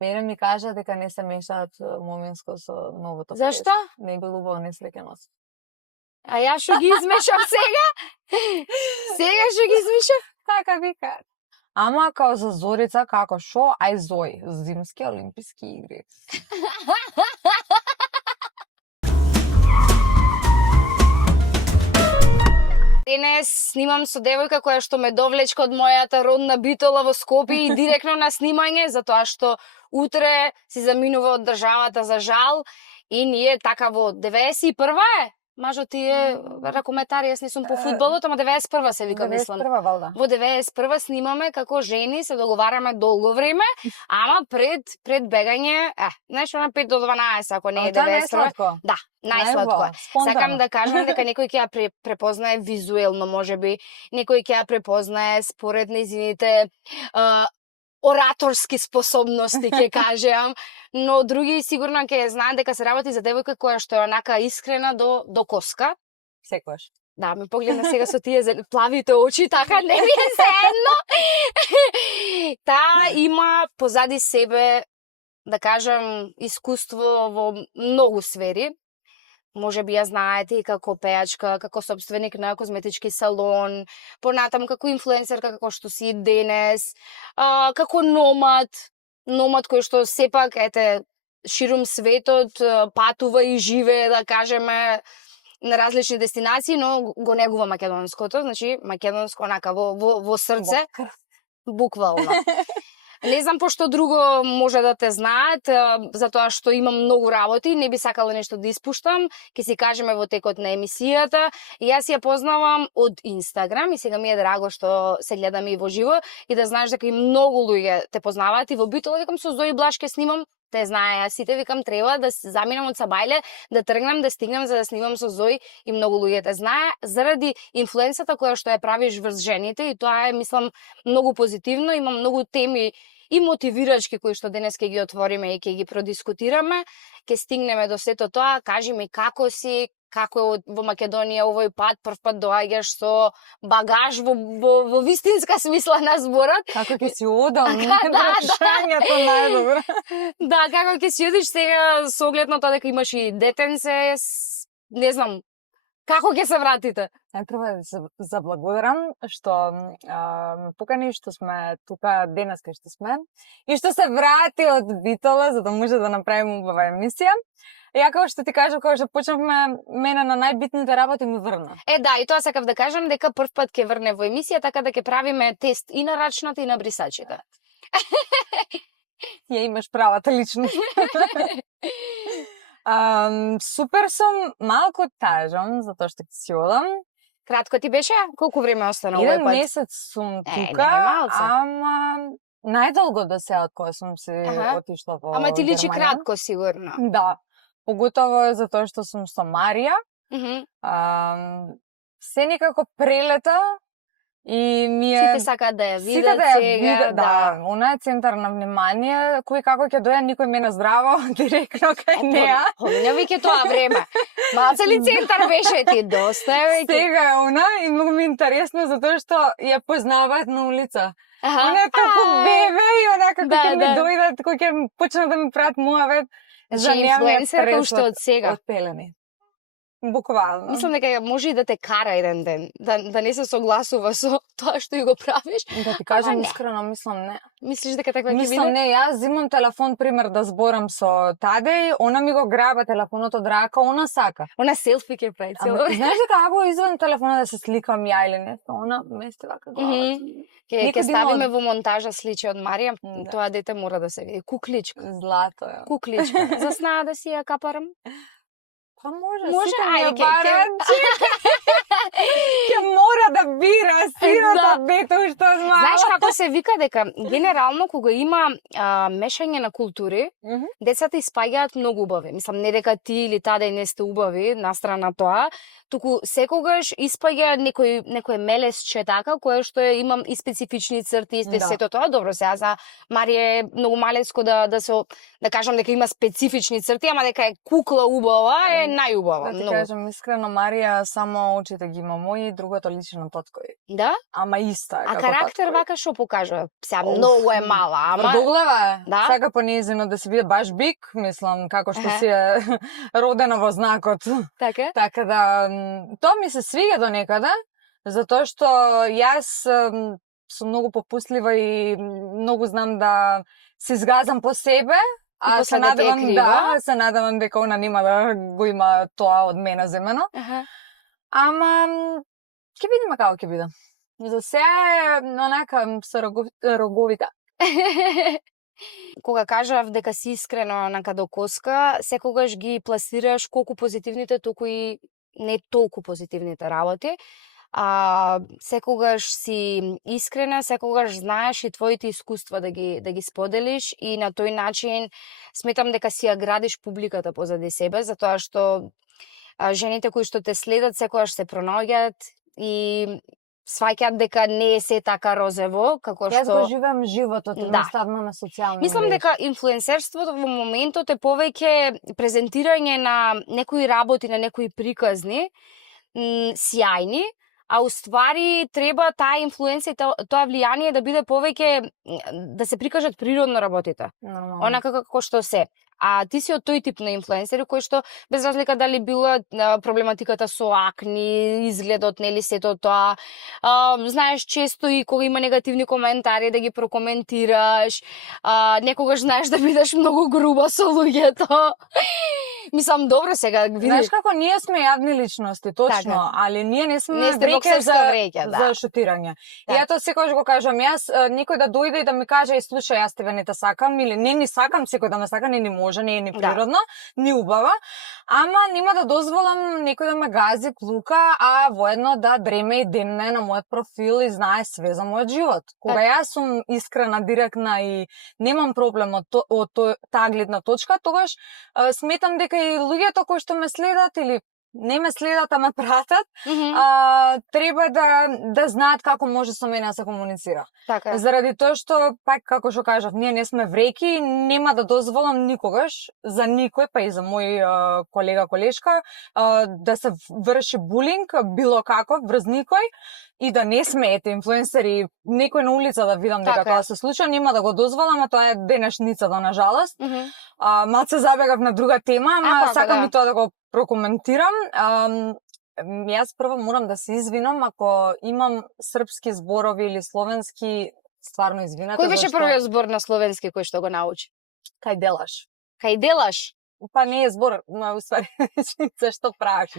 Мене ми кажа дека не се мешаат моминско со новото. Зашто? Не бил убаво несреќен нос. А ја што ги измешав сега? Сега што ги измешав? Така вика. Ама као за Зорица, како шо? Ај Зој, зимски олимписки игри. Денес снимам со девојка која што ме довлечка од мојата родна Битола во Скопје и директно на снимање, затоа што утре си заминува од државата за жал и ние така во 91-ва е. Мажо ти е ракометар, јас не сум по фудбалот, ама 91-ва се вика, мислам. 91-ва, валда. Во 91-ва снимаме како жени, се договараме долго време, ама пред бегање, знаеш, на 5 до 12, ако не е 91-ва. Да, најсладко е. Сакам да кажам дека некој ќе ја препознае визуелно, можеби, некој ќе ја препознае според нејзините ораторски способности, ќе кажам, но други сигурно ќе знаат дека се работи за девојка која што е онака искрена до коска. Секојаш. Да, ме погледна сега со тие плавите очи, така не ми е заедно. Таа има позади себе, да кажам, искуство во многу сфери. Може би ја знаете и како пејачка, како собственик на козметички салон, понатаму како инфлуенсерка, како што си денес, како номад кој што сепак, ширум светот, патува и живее, да кажеме, на различни дестинации, но го негува македонското, значи македонско онака во срце, буквално. Не знам пошто друго може да те знаат, затоа што имам многу работи, не би сакала нешто да испуштам, ќе си кажеме во текот на емисијата. Јас ја познавам од Инстаграм и сега ми е драго што се гледаме и во живо и да знаеш дека и многу луѓе те познаваат и во Битола, викам со Зои Блаш ќе снимам, те знае, јас сите викам треба да заминам од Сабајле, да тргнам, да стигнам за да снимам со Зои и многу луѓе те знае заради инфлуенсата која што ја правиш врз жените и тоа е, мислам, многу позитивно, има многу теми и мотивирачки кои што денес ќе ги отвориме и ќе ги продискутираме, ќе стигнеме до сето тоа, кажи ми како си, како е во Македонија овој пат, прв пат доаѓаш со багаж во вистинска смисла на зборот. Како ќе си одам, прашањето најдобро. Да, како ќе си одиш сега со оглед на тоа дека имаш и детенце, не знам, како ќе се вратите? Најпрво да се заблагодарам што ме покани, што сме тука денес кај што сме и што се врати од Битола за да може да направиме убава емисија. Ја како што ти кажав, кога што почнавме, мене на најбитните работи ми врна. Да, и тоа сакав да кажам дека прв пат ќе врне во емисија, така да ќе правиме тест и на рачната и на брисачите. Ја имаш правата личност. Супер сум, малку тажам, затоа што ќе си одам. Кратко ти беше? Колку време остана овој пат? 1 месец сум тука, ама најдолго до сега од кога сум се отишла во Германија. Ама ти личи кратко, сигурно. Да. Поготово затоа што сум со Марија. Се некако прелета и ми е... Сите сакаат да ја видат сега. Да, она е центар на внимание, кој како ќе доја никој мене здраво, директно кај неа. Помня веќе тоа време. Малце ли центар беше ти? Доста е веќе. Сега е она и многу ми интересно затоа што ја познаваат на улица. Она е како бебе и она како ќе ми дојдат, кој ќе почнат да ми прават муавет. За инфлуенсерка уште од сега. Од пелени. Буквално. Мислам дека може и да те кара еден ден, да не се согласува со тоа што и го правиш. Да ти кажам искрено, мислам не. Мислиш дека така ќе биде? Мислам не, јас зимам телефон пример да зборам со Тадеј, она ми го граба телефонот од рака, она сака. Она селфи ќе прави цело. Знаеш дека ако извадам телефона да се сликам ја или не, она мести вака глава. Ќе ставиме во монтажа сличи од Марија, тоа дете мора да се види. Кукличка. Злато е. Кукличка. Заснаа да си ја капарам? Па може, сите ми ја барат. Ќе мора да бира сината дете што знае. Знаеш како се вика дека генерално кога има мешање на култури, децата испаѓаат многу убави. Мислам не дека ти или Таде не сте убави, настрана тоа, туку секогаш испаѓа некој мелесче така кое што имам и специфични црти и сето тоа. Добро, сега за Марија е многу малеско да кажам дека има специфични црти, ама дека е кукла убава е најубаво, Да ти многу. кажам искрено, Марија само очите ги има мои, другото личи на тоткој. Да? Ама иста е А како карактер таткој. вака што покажува? Сега многу е мала, ама Тврдоглава е. Да? Сака по нејзино да се биде баш бик, мислам, како што Аха. си е родена во знакот. така? Така да, тоа ми се свига до некаде, затоа што јас сум многу попуслива и многу знам да се изгазам по себе, а после се да ти е надевам крива? се надевам дека она нема да го има тоа од мене земено. Аха. Ама ќе видиме како ќе биде. За сега е онака со роговите. Кога кажав дека си искрено онака до коска, секогаш ги пласираш колку позитивните, толку и не толку позитивните работи. Секогаш си искрена, секогаш знаеш и твоите искуства да ги споделиш и на тој начин сметам дека си ја градиш публиката позади себе, затоа што жените кои што те следат секогаш се пронаоѓаат и сваќаат дека не е се така розево, како Јас што го живеам животот, Да. едноставно на социјални Мислам мрежи. дека инфлуенсерството во моментот е повеќе презентирање на некои работи, на некои приказни, сјајни, а уствари треба таа инфлуенција и тоа влијание да биде повеќе да се прикажат природно работите. Нормално. Онака како што се. А ти си од тој тип на инфлуенсери кој што без разлика дали била проблематиката со акни, изгледот, нели сето тоа, знаеш често и кога има негативни коментари да ги прокоментираш, некогаш знаеш да бидеш многу груба со луѓето. Мислам, добро сега види. Знаеш како ние сме јавни личности, точно, Така. али ние не сме Не сте вреќе боксерска вреќа, да. за шутирање. И Така. ето секогаш го кажам, јас никој да дојде и да ми каже, слушај, јас тебе не те сакам или не ни сакам, секој да ме сака, не ни може, не е ни природно, ни убава, ама нема да дозволам некој да ме гази, клука, а воедно да дреме и демне на мојот профил и знае све за мојот живот. Кога јас сум искрена, директна и немам проблем од таа гледна точка, тогаш сметам дека и луѓето кои што ме следат или не ме следат, а ме пратат, треба да знаат како може со мене да се комуницира. Така. Заради тоа што, пак како што кажав, ние не сме вреки, нема да дозволам никогаш за никој, па и за мој колешка, да се врши булинг, било како, врз никој, и да не смеете инфлуенсери, некој на улица да видам дека Така. тоа се случува, нема да го дозволам, а тоа е денешницата, на жалост. Малце забегав на друга тема, ама сакам и тоа да го прокоментирам. Јас прво морам да се извинам ако имам српски зборови или словенски, стварно извинете. Кој беше првиот збор на словенски кој што го научи? Кај делаш. Кај делаш? Па не е збор, уствари реченица што правиш.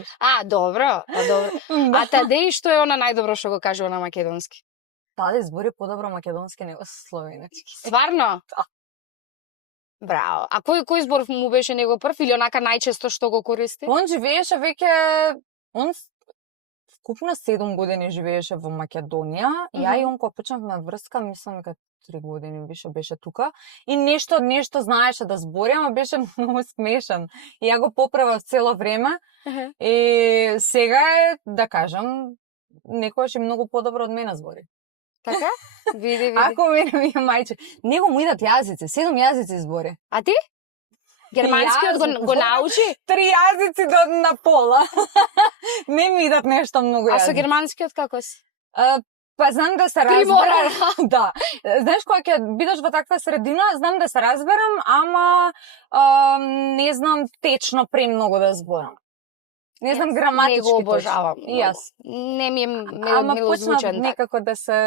Добро, добро. А таде и што е она најдобро што го кажува на македонски? Таде збори подобро македонски него словенски. Стварно? Да. Браво. А кој збор му беше него прв или онака најчесто што го користи? Он живееше веќе, он вкупно 7 години живееше во Македонија. Ја и он кога почнавме врска, мислам дека 3 години беше тука. И нешто знаеше да збори, ама беше многу смешен. И ја го поправав цело време. И сега е, да кажам, некојаш и многу подобро од мене збори. Така? Види. Ако мене ми е мајче. Него му идат јазици, 7 јазици збори. А ти? Германскиот го научи? 3 јазици на пола. Не ми идат нешто многу јазици. А со германскиот како си? Па знам да се разберам. Да. Знаеш, кога ќе бидеш во таква средина, знам да се разберам, ама не знам течно премногу да зборам. Не знам граматички. Не го обожавам. И јас. Не ми е ама милозвучен. Ама некако да се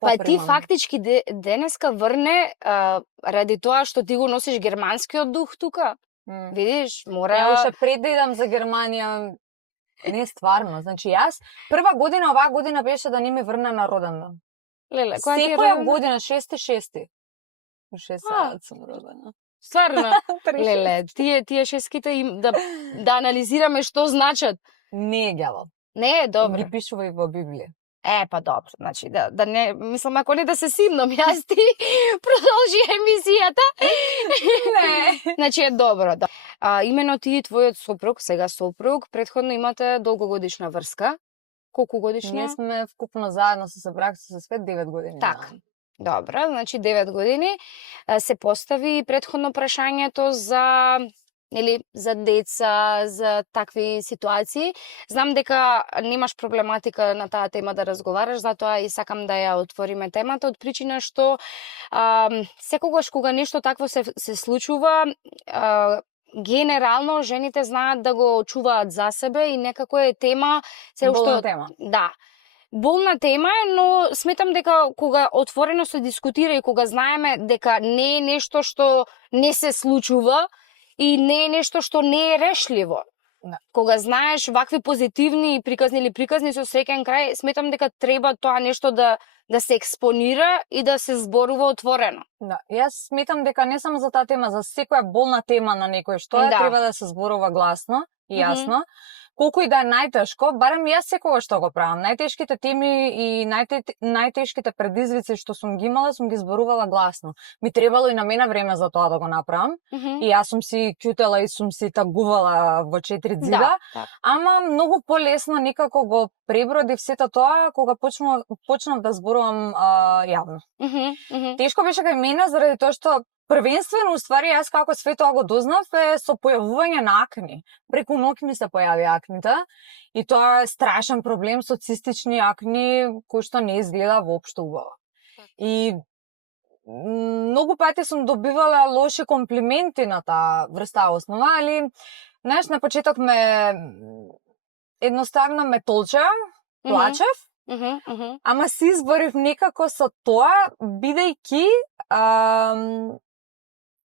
Па ти фактички денеска врне ради тоа што ти го носиш германскиот дух тука. Видиш, мора... Ја уште пред да идам за Германија, не стварно. Значи јас, прва година, оваа година беше да не ми врне на роден ден. Леле, која ти е секоја роден? година, 6-6. У 6 сум родена. Стварно? Леле, тие шеските да анализираме што значат. Не е ѓавал. Не е добро. Ги пишува и во Библија. Па добро, значи да не, мислам ако не да се симнам, јас ти продолжи емисијата. Не. Значи е добро, да. Имено ти и твојот сопруг, сега сопруг, претходно имате долгогодишна врска. Колку годишна? Ние сме вкупно заедно со брак со свет 9 години. Така. Добро, значи 9 години се постави претходно прашањето за нели, за деца, за такви ситуации. Знам дека немаш проблематика на таа тема да разговараш, затоа и сакам да ја отвориме темата, од причина што секогаш кога нешто такво се случува, генерално жените знаат да го чуваат за себе и некако е тема се Болна тема. Да. Болна тема е, но сметам дека кога отворено се дискутира и кога знаеме дека не е нешто што не се случува и не е нешто што не е решливо. Да. Кога знаеш вакви позитивни приказни или приказни со среќен крај, сметам дека треба тоа нешто да се експонира и да се зборува отворено. Да, јас сметам дека не само за таа тема, за секоја болна тема на некој што е, треба да се зборува гласно и јасно. Колку и да е најтешко, барем јас секогаш што го правам. Најтешките теми и најтешките предизвици што сум ги имала, сум ги зборувала гласно. Ми требало и на мене време за тоа да го направам. И јас сум си ќутела и сум си тагувала во 4 ѕида. Да. Ама многу полесно некако го пребродив сето тоа кога почнав да зборувам јавно. Тешко беше кај мене заради тоа што првенствено, уствари, јас како све тоа го дознав е со појавување на акни. Преку ноќ ми се појави акните и тоа е страшен проблем со цистични акни кои што не изгледа воопшто убаво. И многу пати сум добивала лоши комплименти на таа врста основа, али знаеш, на почеток едноставно ме толча, плачев, ама си изборив некако со тоа, бидејќи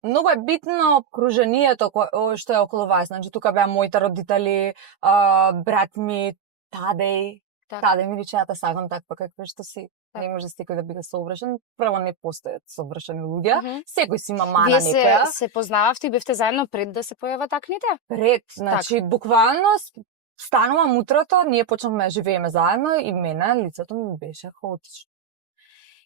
многу е битно обкружението што е околу вас. Значи, тука беа моите родители, брат ми, тадеј. Тадеј ми рече, да сакам таква каква што си. Не може секој да биде совршен. Прво не постојат совршени луѓе. Секој си има мана некоја. Вие се познававте и бевте заедно пред да се појават акните? Пред, значи, буквално станувам утрото, ние почнавме да живееме заедно и мене лицето ми беше хаотично.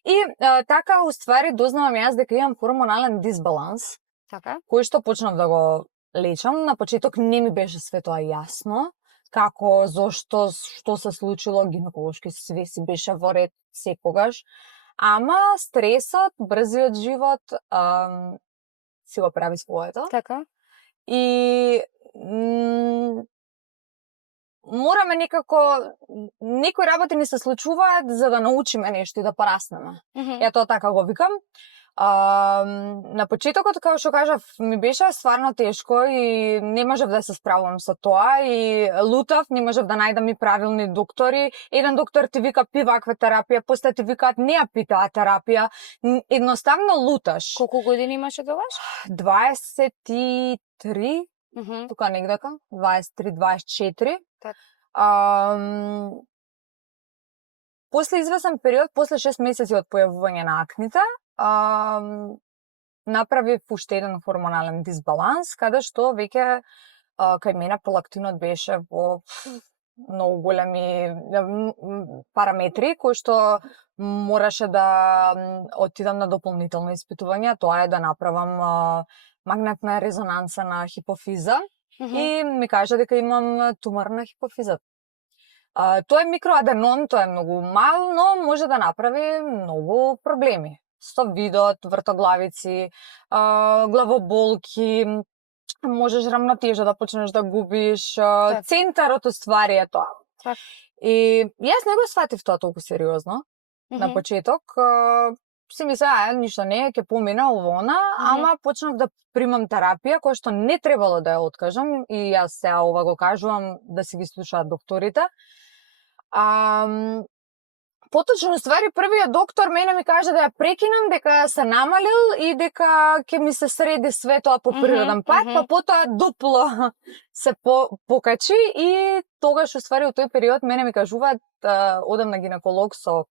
И така, уствари, дознавам јас дека имам хормонален дисбаланс, кој што почнав да го лечам. На почеток не ми беше све тоа јасно, како, зошто, што се случило, гинеколошки све си беше во ред секогаш. Ама стресот, брзиот живот си го прави своето. Така. И мораме некако, некои работи ни се случуваат за да научиме нешто и да пораснеме. Ја тоа така го викам. На почетокот, како што кажав, ми беше стварно тешко и не можев да се справувам со тоа и лутав, не можев да најдам и правилни доктори. Еден доктор ти вика пи ваква терапија, после ти викаат не ја пи таа терапија. Едноставно луташ. Колку години имаше тогаш? 23, тука негдека, 23-24. После извесен период, после 6 месеци од појавување на акните, направив уште еден хормонален дисбаланс, каде што веќе кај мене пролактинот беше во многу големи параметри, кои што мораше да отидам на дополнително испитување, тоа е да направам магнетна резонанса на хипофиза и ми кажа дека имам тумор на хипофизот. Тоа е микроаденом, тоа е многу мал, но може да направи многу проблеми. Со видот, вртоглавици, главоболки, можеш рамнотежа да почнеш да губиш, центарот уствари е тоа. И јас не го сватив тоа толку сериозно на почеток. Си мисля, ништо не, ќе помина овона, ама почнав да примам терапија, која што не требало да ја откажам, и јас сега ова го кажувам да си ги слушаат докторите. Поточно, ствари, првиот доктор мене ми кажа да ја прекинам, дека се намалил и дека ќе ми се среди све тоа по природен пат, па потоа дупло се покачи и тогаш, ствари, во тој период мене ми кажуваат одам на гинеколог со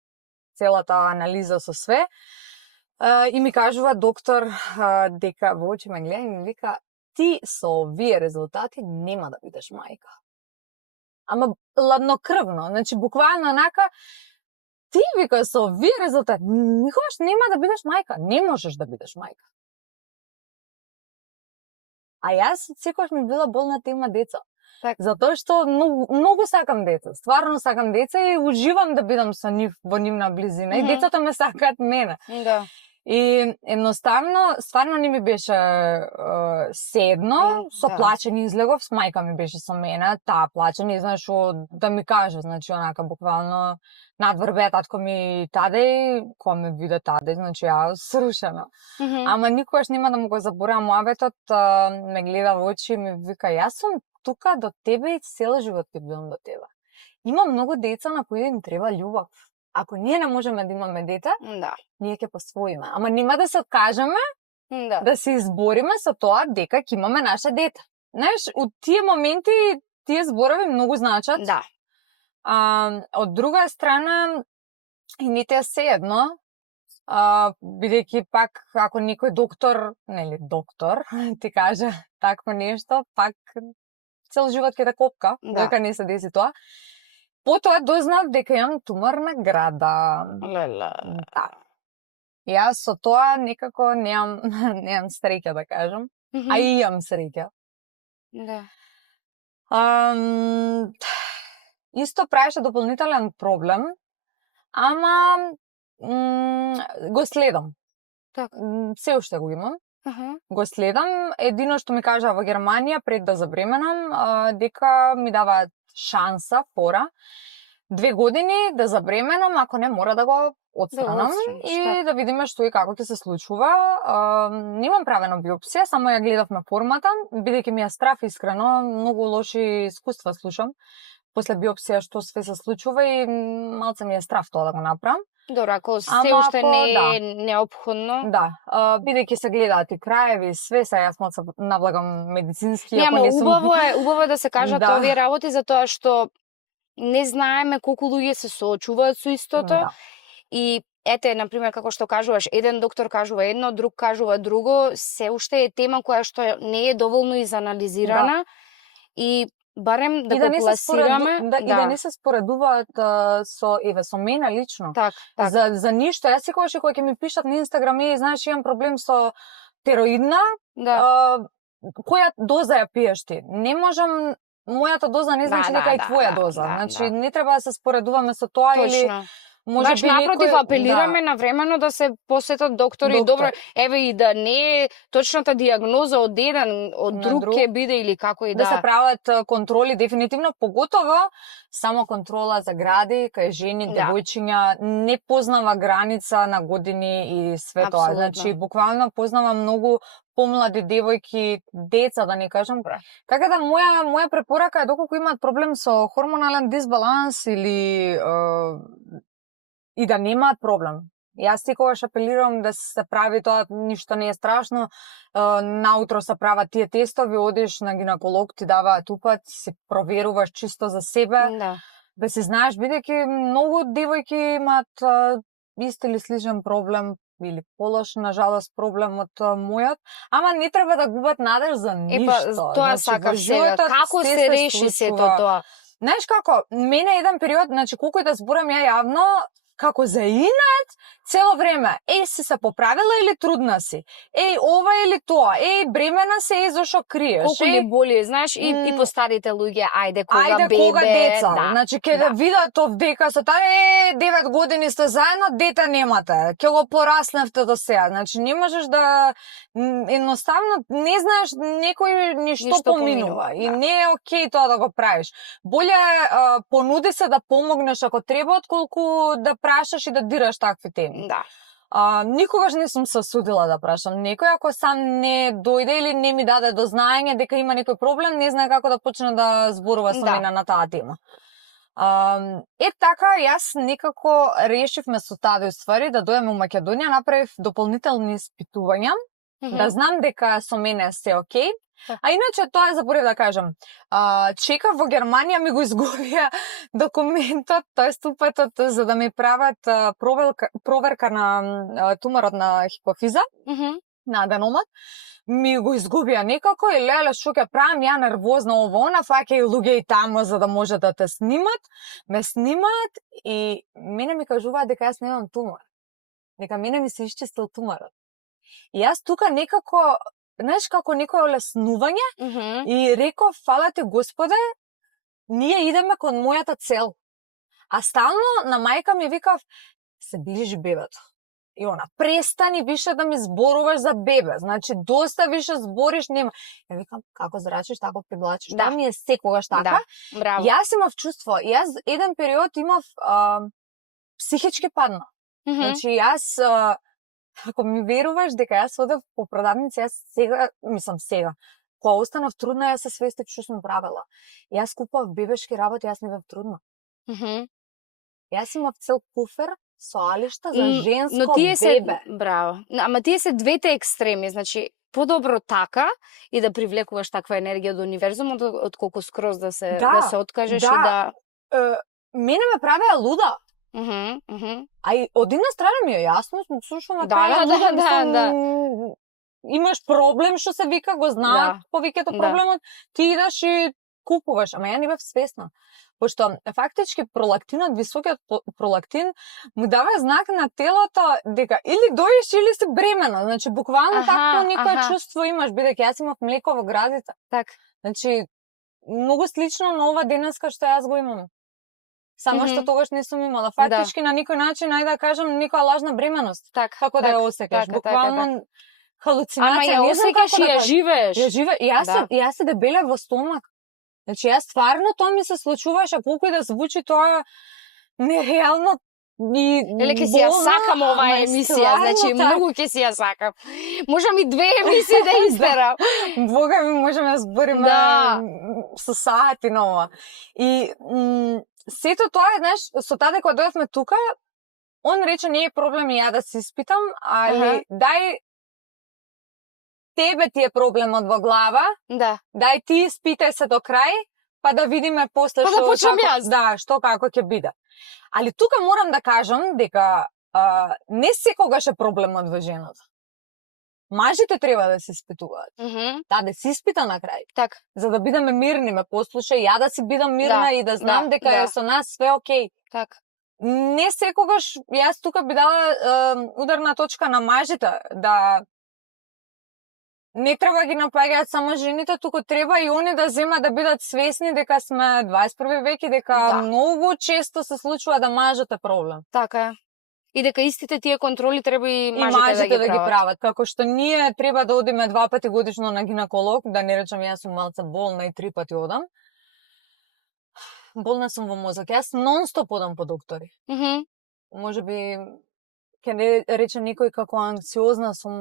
целата анализа со све и ми кажува доктор дека во очи ме гледа и ми вика ти со овие резултати нема да бидеш мајка. Ама ладнокрвно, значи буквално онака ти вика со овие резултати никогаш нема да бидеш мајка, не можеш да бидеш мајка. А јас секогаш ми била болна тема деца. Затоа што многу сакам деца, стварно сакам деца и уживам да бидам со нив во нивна близина и децата ме сакаат мене. Да. И едноставно, стварно не ми беше седно, со плачење излегов, с мајка ми беше со мене, таа плаче, не знаеш што да ми каже, значи онака буквално надврбе татко ми таде, кога ме виде таде, значи ја срушена. Ама никогаш нема да му го заборавам муабетот, ме гледа во очи и ми вика, јас сум тука до тебе и цел живот ќе бидам до тебе. Има многу деца на кои им треба љубов. Ако ние не можеме да имаме дете, ние ќе посвоиме. Ама нема да се откажеме, да се избориме со тоа дека ќе имаме наше дете. Знаеш, од тие моменти, тие зборови многу значат. Да. Од друга страна, и не те се едно, бидејќи пак, ако некој доктор ти каже такво нешто, пак цел живот ќе те копка, дека не се деси тоа. Потоа дознав дека имам тумор на града. Леле. Да. Јас со тоа некако немам среќа, да кажам. А и имам среќа. Да. Исто правеше дополнителен проблем, ама го следам. Така. Се уште го имам. Го следам. Едино што ми кажа во Германија пред да забременам, дека ми даваат шанса, фора, 2 години да забременам, ако не мора да го отстранам и да видиме што и како ќе се случува. Немам правена биопсија, само ја гледавме формата, бидејќи ми е страф искрено, многу лоши искуства слушам после биопсија што све се случува и малце ми е страф тоа да го направам. Добро, ако се уште не е неопходно. Да, бидејќи се гледаат и краеви, све се, јас малце навлагам медицински. Нема, убаво е да се кажат овие работи, затоа што не знаеме колку луѓе се соочуваат со истото. И ете, например, како што кажуваш, еден доктор кажува едно, друг кажува друго, се уште е тема која што не е доволно изанализирана и барем да го пласираме. И да не се споредуваат со мене лично. Так. За ништо. Јас секогаш кога ќе ми пишат на Инстаграм, знаеш, имам проблем со тероидна, која доза ја пиеш ти? Не можам, мојата доза не значи дека и твоја доза. Значи, не треба да се споредуваме со тоа. Точно. Може би напротив, апелираме навремено да се посетат доктори. Добро, еве и да не е точната дијагноза од еден, од друг ќе биде или како и да се прават контроли, дефинитивно, поготово само контрола за гради, кај жени, девојчиња, не познава граница на години и све тоа. Значи, буквално познава многу помлади девојки, деца, да не кажам. Така да, моја препорака е доколку имаат проблем со хормонален дисбаланс или и да немаат проблем. Јас секогаш апелирам да се прави тоа, ништо не е страшно. Наутро се прават тие тестови, одиш на гинеколог, ти даваат упат, се проверуваш чисто за себе. Да си знаеш, бидејќи многу девојки имаат ист или сличен проблем, или полош, на жалост, проблем од мојот, ама не треба да губат надеж за ништо. Тоа сакам сега. Како се реши сето тоа? Знаеш како, мене еден период, значи колку и да зборам ја јавно, како за инат, цело време, се поправила или трудна си? Ова или тоа? Бремена си, зашо криеш? Колку ли боли, знаеш, и по старите луѓе, кога деца. Значи, ќе да видат овдека со таа, 9 години сте заедно, дете немате. Ќе го порасневте до сега. Значи, не можеш да, едноставно, не знаеш некој ништо поминува. И не е окей тоа да го правиш. Боле понуди се да помогнеш ако треба, отколку да прашаш и да дираш такви теми. Да. Никогаш не сум се судила да прашам некој, ако сам не дојде или не ми даде до знаење дека има некој проблем, не знае како да почне да зборува со мене на таа тема. Така, јас некако решивме со таа ствари да дојдем во Македонија, направив дополнителни испитувања, да знам дека со мене се окей. А иначе тоа заборев да кажам. Чекав во Германија, ми го изгубија документот, тоест упатот за да ми прават проверка на туморот на хипофиза, на аденомот. Ми го изгубија некако и леле што ќе правам, ја нервозна ово-она, фаќај луѓе и тамо за да може да те снимат. Ме снимаат и мене ми кажуваат дека јас немам тумор. Дека мене ми се исчистил туморот. И јас тука некако, знаеш, како некој олеснување и реков, фала ти Господе, ние идеме кон мојата цел. А стално на мајка ми викав, се ближи бебето. И она, престани више да ми зборуваш за бебе. Значи, доста више збориш, нема. Ја викам, како зрачиш, тако привлачиш. Да. Тоа ми е секогаш така. Да, браво. Јас имав чувство. Јас еден период имав психички падна. Значи, јас, ако ми веруваш дека јас одев по продавници, јас сега, кога останав трудна, јас се свестив што сум правила. Јас купував бебешки работи, јас не бев трудна. Јас имав цел куфер со алишта за женско но тие бебе. Браво. Ама тие се двете екстреми, значи подобро така и да привлекуваш таква енергија од универзумот, отколку скроз да се откажеш и да... Мене ме правеа луда. А и од една страна ми е јасно, слушам да. Имаш проблем што се вика, го знаат повеќето проблемот, ти идеш и купуваш, ама ја не бев свесна. Пошто фактички пролактинот, високиот пролактин му дава знак на телото дека или доиш или си бремена. Значи буквално такво некое чувство имаш, бидејќи јас имав млеко во градите. Так. Значи многу слично на ова денеска што јас го имам. Само што тогаш не сум имала. Фактички на некој начин, ајде да кажам, некоја лажна бременост. Како да ја осекаш. Буквално халуцинација. Ама ја осекаш и ја живееш. Ја живееш. Јас се дебелев во стомак. Значи, јас стварно тоа ми се случуваше, колку и да звучи тоа нереално и Еле ке си ја сакам оваа емисија, значи многу ке си ја сакам. Можам и 2 емисии да изберам. Бога ми, можеме да збориме со сати на ова. И сето тоа, знаеш, со тате кога дојдовме тука, он рече не е проблем и ја да се испитам, али дај тебе ти е проблемот во глава, дај ти испитај се до крај, па да видиме после што што како ќе биде. Али тука морам да кажам дека не секогаш е проблемот во жената. Мажите треба да се испитуваат. Да се испита на крај. Так. За да бидеме мирни, ме послушај, ја да си бидам мирна и да знам дека е со нас све окей. Так. Не секогаш, јас тука би дала ударна точка на мажите, да не треба ги напаѓаат само жените, туку треба и они да земат да бидат свесни дека сме 21 век и дека многу често се случува да мажот е проблем. Така е. И дека истите тие контроли треба и мажите да ги прават. Како што ние треба да одиме 2 пати годишно на гинеколог, да не речам јас сум малце болна и 3 пати одам. Болна сум во мозок. Јас нон-стоп одам по доктори. Можеби ќе не рече некој како анксиозна сум,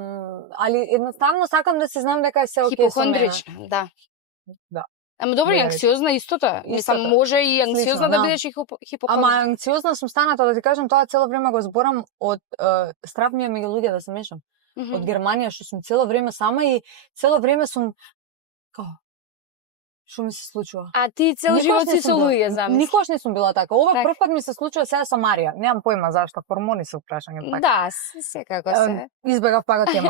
али едноставно сакам да се знам дека е се окей со мене. Хипохондрична, да. Да. Ама добро, и анксиозна истото. Мислам, може и анксиозна да бидеш и хипохондрична. Ама анксиозна сум станата, да ти кажам, тоа цело време го зборам од страв ми е меѓу луѓе да се мешам. Од Германија, што сум цело време сама и цело време сум што ми се случува. А ти цел живот си со луѓе, замисли. Никогаш не сум била така. Ова прв пат ми се случува сега со Марија. Немам појма зашто, хормони се прашање пак. Да, секако се. Избегав пак тема.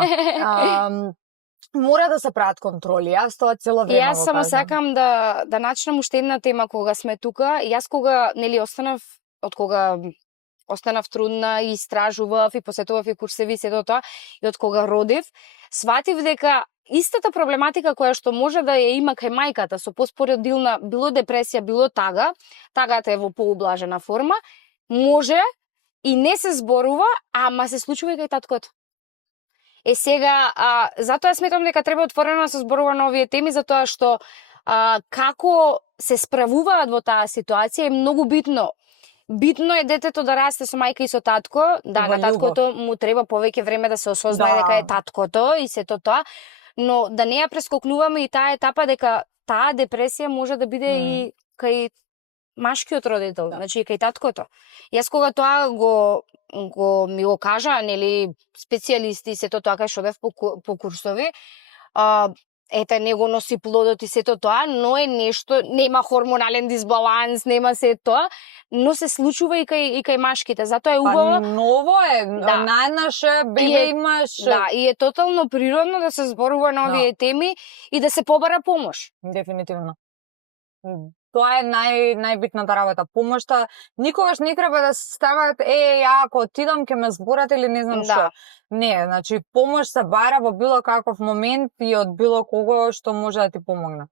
Мора да се прават контроли. Јас тоа цело време го кажам. Јас само сакам да начнам уште една тема кога сме тука. Јас кога од кога останав трудна и истражував и посетував и курсеви и сето тоа, и од кога родев, сватив дека истата проблематика која што може да ја има кај мајката со поспородилна било депресија, било тагата е во поублажена форма, може и не се зборува, ама се случува и кај таткото. Сега, затоа сметам дека треба отворено да се зборува на овие теми, затоа што како се справуваат во таа ситуација е многу битно. Битно е детето да расте со мајка и со татко, на таткото му треба повеќе време да се осознае дека е таткото и сето тоа, но да не ја прескокнуваме и таа етапа дека таа депресија може да биде и кај машкиот родител, значи и кај таткото. Јас кога тоа ми го кажа, нели, специјалисти и сето тоа кај што бев по курсови, ете, не го носи плодот и сето тоа, но е нешто, нема хормонален дисбаланс, нема се тоа, но се случува и кај машките. Затоа е убаво. Ново е, најнаш бебе имаш. Да, и е тотално природно да се зборува на овие теми и да се побара помош. Дефинитивно. Тоа е најбитната работа. Помошта никогаш не треба да се стават, ја ако отидам ќе ме зборат или не знам што. Не, значи помош се бара во било каков момент и од било кого што може да ти помогне.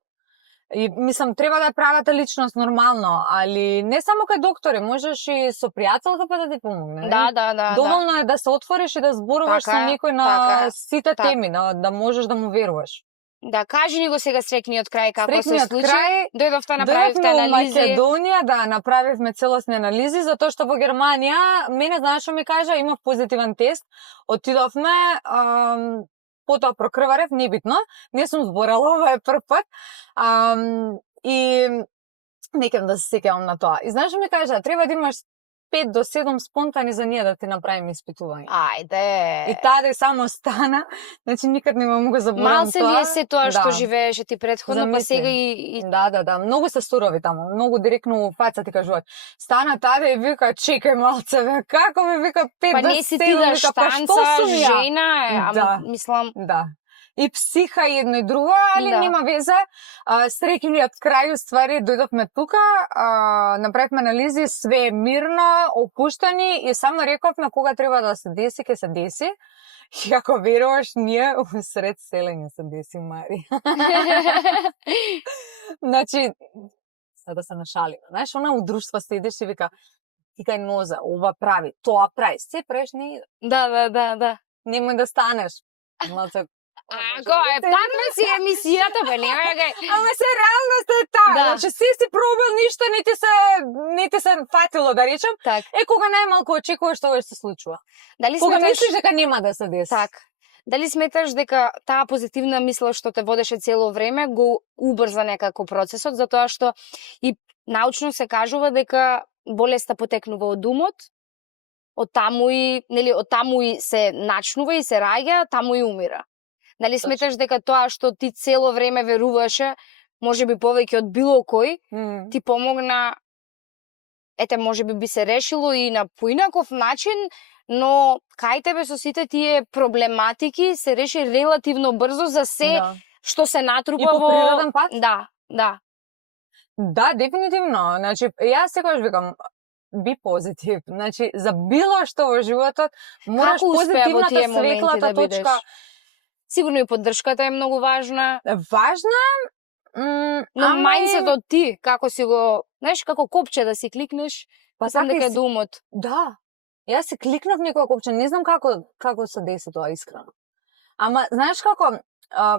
И мислам, треба да правата личност нормално, али не само кај доктори, можеш и со пријателка па да ти помогне. Да. Доволно е да се отвориш и да зборуваш Така со е, некој на така е. сите теми, да можеш да му веруваш. Да, кажи ни го сега срекниот крај како се Срекниот случи. крај, Дојдовте, направивте Дојдовме во анализи. Македонија, да, направивме целосни анализи, затоа што во Германија, мене знаеш што ми кажа, имав позитивен тест, отидовме, потоа прокрварев, небитно, не сум зборала, ова е прв пат, и некам да се сеќавам на тоа. И знаеш што ми кажа, треба да имаш 5 до 7 спонтани за ние да ти направиме испитување. Ајде. И таде само стана, значи никад нема му го заборам тоа. Малце ли е се тоа што Да. живееше ти претходно, па Замисли. сега и... Да, многу се сурови таму, многу директно фаца ти кажуваат. Стана таде и вика, чекај малце, бе, како ми вика 5 Па до 7, не си ти да вика, па штанца, што сум ја? жена, ама Да. мислам... Да. И психа и едно и друго, али Да. нема везе. Среќниот крај, ствари, дојдовме тука, направивме анализи, све е мирно, опуштани и само рековме кога треба да се деси, ќе се деси. И ако веруваш, ние усред селење се деси, Мари. Значи, да се нашалиме. Знаеш, она у друштва седиш и вика, тикај ноза, ова прави, тоа прави, се правиш, не иде. Да. Немој да станеш. Малце, Ако е таква си емисијата, бе, нема га... ама се реалност е таа. Да. Значи, си пробал ништо, не ти се фатило, да речем. Так. Кога најмалку очекуваш, тоа што се случува. Дали Кога сметаш... мислиш дека нема да се деси. Так. Дали сметаш дека таа позитивна мисла што те водеше цело време го убрза некако процесот, затоа што и научно се кажува дека болеста потекнува од умот, од таму и се начнува и се раѓа, таму и умира. Дали сметаш дека тоа што ти цело време веруваше, можеби повеќе од било кој, ти помогна, можеби би се решило и на поинаков начин, но кај тебе со сите тие проблематики се реши релативно брзо за се што се натрупа И по природен пат? Да. Да, дефинитивно. Значи, јас секогаш викам, би позитив. Значи, за било што во животот, мораш Како успеа во тие позитивната моменти светлата да бидеш? точка. Сигурно и поддршката е многу важна. Важна, Но мајндсетот ти, како си го, знаеш, како копче да си кликнеш, мислам дека е до умот. Да. Јас се кликнав некоја копче, не знам како се деси тоа искрено. Ама, знаеш како,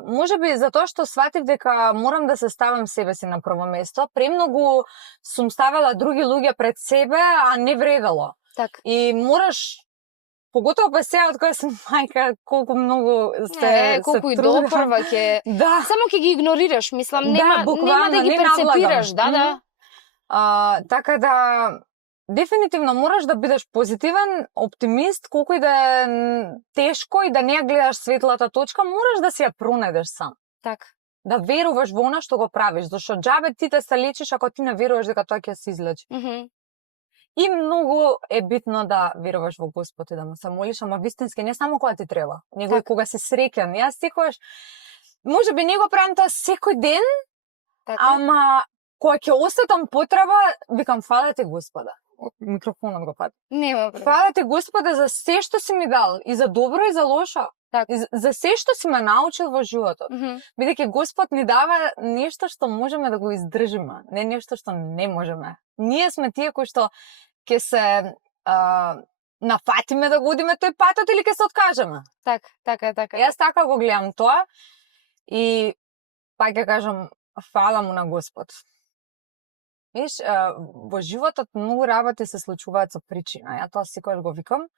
можеби затоа што сватив дека морам да се ставам себе си на прво место, премногу сум ставила други луѓе пред себе, а не вредало. Так. И мораш, поготово па сега од кога сум мајка, колку многу колку и трудам. допрва ќе... Да. Само ќе ги игнорираш, мислам, нема да ги не перцепираш, навлагам. да. Така да, дефинитивно мораш да бидеш позитивен, оптимист, колку и да е тешко и да не ја гледаш светлата точка, мораш да си ја пронајдеш сам. Так. Да веруваш во она што го правиш, зашто џабе ти да се лечиш ако ти не веруваш дека тоа ќе се излечи. И многу е битно да веруваш во Господ и да му се молиш, ама вистински не само кога ти треба, него и кога си среќен. Јас секогаш, можеби не го правам тоа секој ден, ама кога ќе осетам потреба, викам фала ти Господа. Микрофонот го пати. Нема проблем. Фала ти Господе за се што си ми дал, и за добро и за лошо. Так. И за се што си ме научил во животот. Бидејќи Господ ни дава нешто што можеме да го издржиме, не нешто што не можеме. Ние сме тие кои што ќе се нафатиме да го одиме тој патот или ќе се откажеме. Така. Јас така го гледам тоа и пак ќе кажам фала му на Господ. Виж, во животот многу работи се случуваат со причина. Ја тоа секогаш го викам.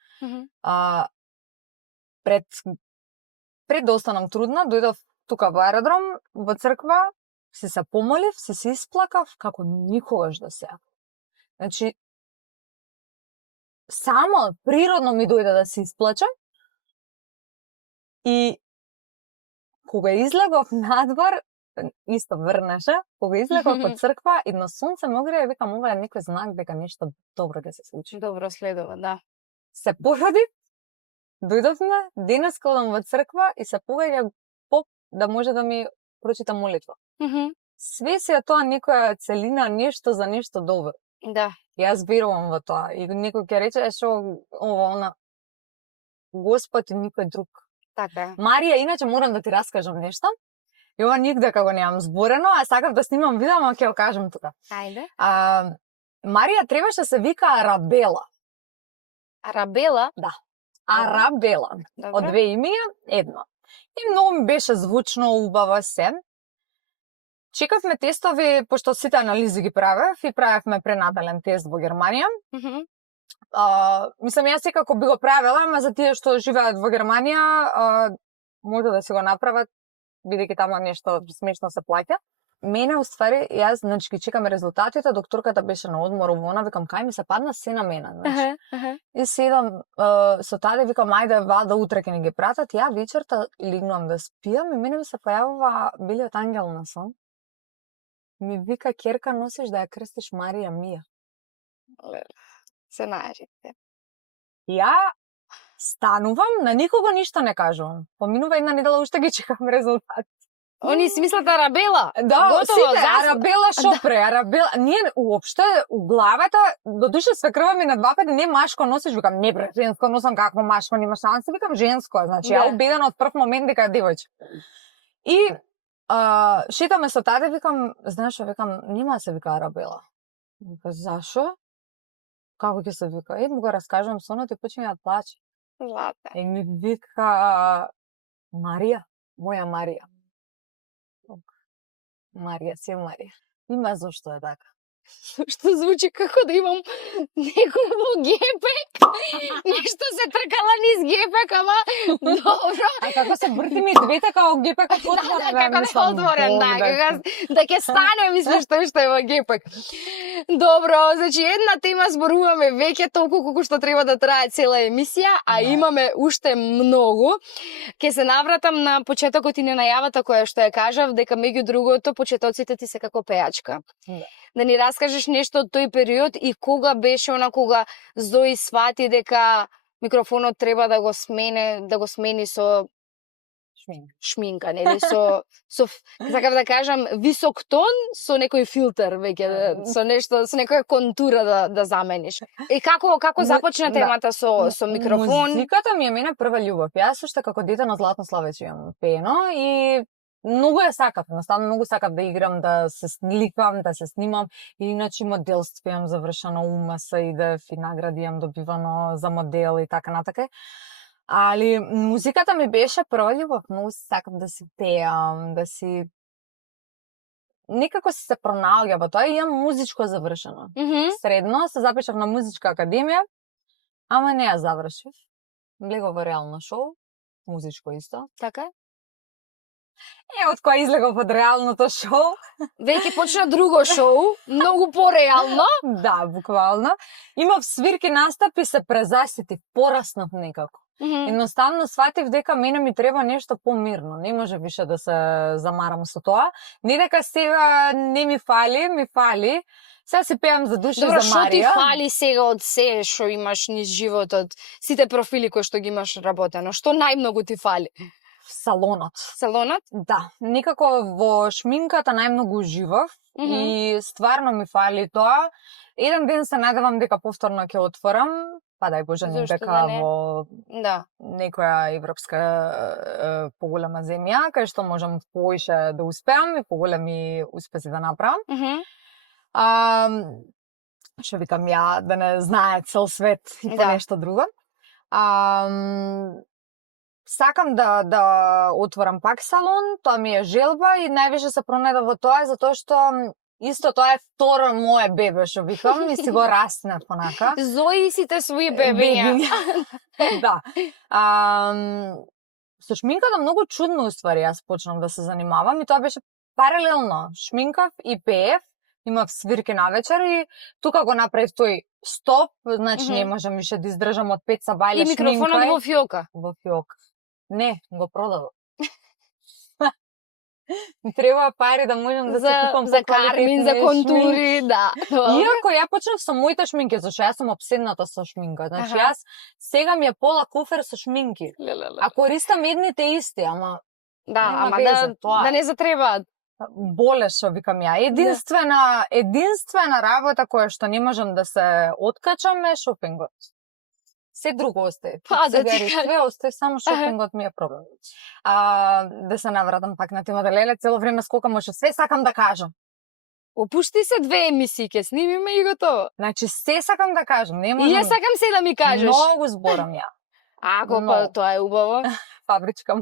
Пред да останам трудна, дојдов тука во аеродром, во црква, се помолив, се исплакав, како никогаш до сега. Значи, само природно ми дојде да се исплачам и кога излегов надвор, исто врнеше, кога излегов од црква, едно сонце ме огрее, викам, ова е некој знак дека нешто добро ќе се случи. Добро следува, да. Се породи, дојдовме, денеска одам во црква и се погаѓа поп да може да ми прочита молитва. Све си е тоа некоја целина, нешто за нешто добро. Да. Јас верувам во тоа. И некој ќе рече, ова, она, Господ и никој друг. Така. Марија, иначе морам да ти раскажам нешто. И ова никдека го немам зборено, а сакав да снимам видео, ама ќе го кажам тука. Ајде. Марија требаше се вика Арабела. Арабела? Да. Арабела. Од две имија, едно. И многу ми беше звучно, убаво се. Чекавме тестови, пошто сите анализи ги правев и правевме пренатален тест во Германија. Мислам, јас секако би го правила, ама за тие што живеат во Германија, може да си го направат, бидејќи таму нешто смешно се плаќа. Мене, уствари, јас, значи, ги чекаме резултатите, докторката беше на одмор, она, викам, кај ми се падна се на мене, значи. И седам со таде, викам, ајде, валда утре ќе ни ги пратат, ја вечерта лигнувам да спијам и мене ми се појавува белиот ангел на сон. Ми вика, керка, носиш да ја крстиш Марија Мија. Се најрите. Ја станувам, на никого ништо не кажувам. Поминува една недела, уште ги чекам резултат. Они си мислат Арабела. Да, готово, сите, Арабела шопре, Арабела. Ние уопште у главата, додуше свекрва ми на два пати, не машко носиш, викам, не бре, женско носам, какво машко, нема шанси, викам женско, значи ја убедена од прв момент дека е девојче. И шетаме со таде, викам, знаеш што, викам, нема да се вика Арабела. Вика, зашо? Како ќе се вика? Му го раскажувам сонот и почиња да плаче. Злата. И ми вика, Марија, моја Марија. Марија, си Марија. Има зошто е така. Што звучи како да имам некој во гепек. Нешто се тркала низ гепек, ама добро. А како се врти ми двете како гепекот отворен. Да, како да е отворен, да ќе стане, мислиш, што е во гепек. Добро, значи една тема зборуваме веќе толку колку што треба да трае цела емисија, а имаме уште многу. Ќе се навратам на почетокот и на најавата која што ја кажав, дека меѓу другото почетоците ти се како пејачка. Да ни раскажеш нешто од тој период и кога беше она кога Зои свати дека микрофонот треба да го смени со шминка, нели, со сакав да кажам висок тон со некој филтер веќе, со нешто, со некоја контура да замениш. И како започна темата со микрофон? Музиката ми е мене прва љубов. Јас уште како дете на Златно Славече имам пеено и многу ја сакав, едноставно многу сакав да играм, да се сликам, да се снимам, и иначе моделство имам завршено УМС и и награди имам добивано за модел и така натака. Али музиката ми беше прва љубов, многу сакав да си пеам, да си некако се пронаоѓа во тоа и имам музичко завршено. Средно се запишав на музичка академија, ама не ја завршив. Влегов во реално шоу, музичко исто. Така? Од која излегов од реалното шоу. Веќе почна друго шоу, многу пореално. Да, буквално. Имав свирки настапи, се презаситив, пораснав некако. Едноставно сватив дека мене ми треба нешто помирно. Не може више да се замарам со тоа. Не дека сега не ми фали. Сега си пеам за душа добро, за Марија. Добро, што ти фали сега од се што имаш низ животот, сите профили кои што ги имаш работено? Што најмногу ти фали? Салонот. Салонот? Да, некако во шминката најмногу уживав и стварно ми фали тоа. Еден ден се надевам дека повторно ќе отворам, па дај Боже не дека во некоја европска поголема земја, кај што можам поише да успеам и поголеми успеси да направам. Што викам ја, да не знае цел свет и по нешто друго. Сакам да отворам пак салон, тоа ми е желба и највише се пронеда во тоа, затоа што исто тоа е второ мое бебе, што викам, и си го раснат понака. Зои сите своји бебиња. Да. Со шминката многу чудно уствари јас почнав да се занимавам и тоа беше паралелно. Шминкав и пеев, имав свирки навечер и тука го направив тој стоп, значи не можам више да издржам од 5 сабајле шминка. И микрофонот во фиока? Во фиока. Не, го продадов. Ми треба пари да можам да се купам за кармин, за контури, да. Иако ја почнав со моите шминки, зашто јас сум обседната со шминка. Значи јас сега ми е пола куфер со шминки. А користам едните исти, ама да не затребаат. Болешо, викам ја. Единствена работа која што не можам да се откачам е шопингот. Се друго остае. Па, да ти Цигари, кажам. све остае, само шопингот ми е проблем. Да се навратам пак на темата, леле, цело време скокам, уште све сакам да кажам. Опушти се 2 емисии, ке снимиме и готово. Значи, се сакам да кажам, не И можам. ја сакам се да ми кажеш. Многу зборам ја. Ако па Многу. тоа е убаво. Фабричка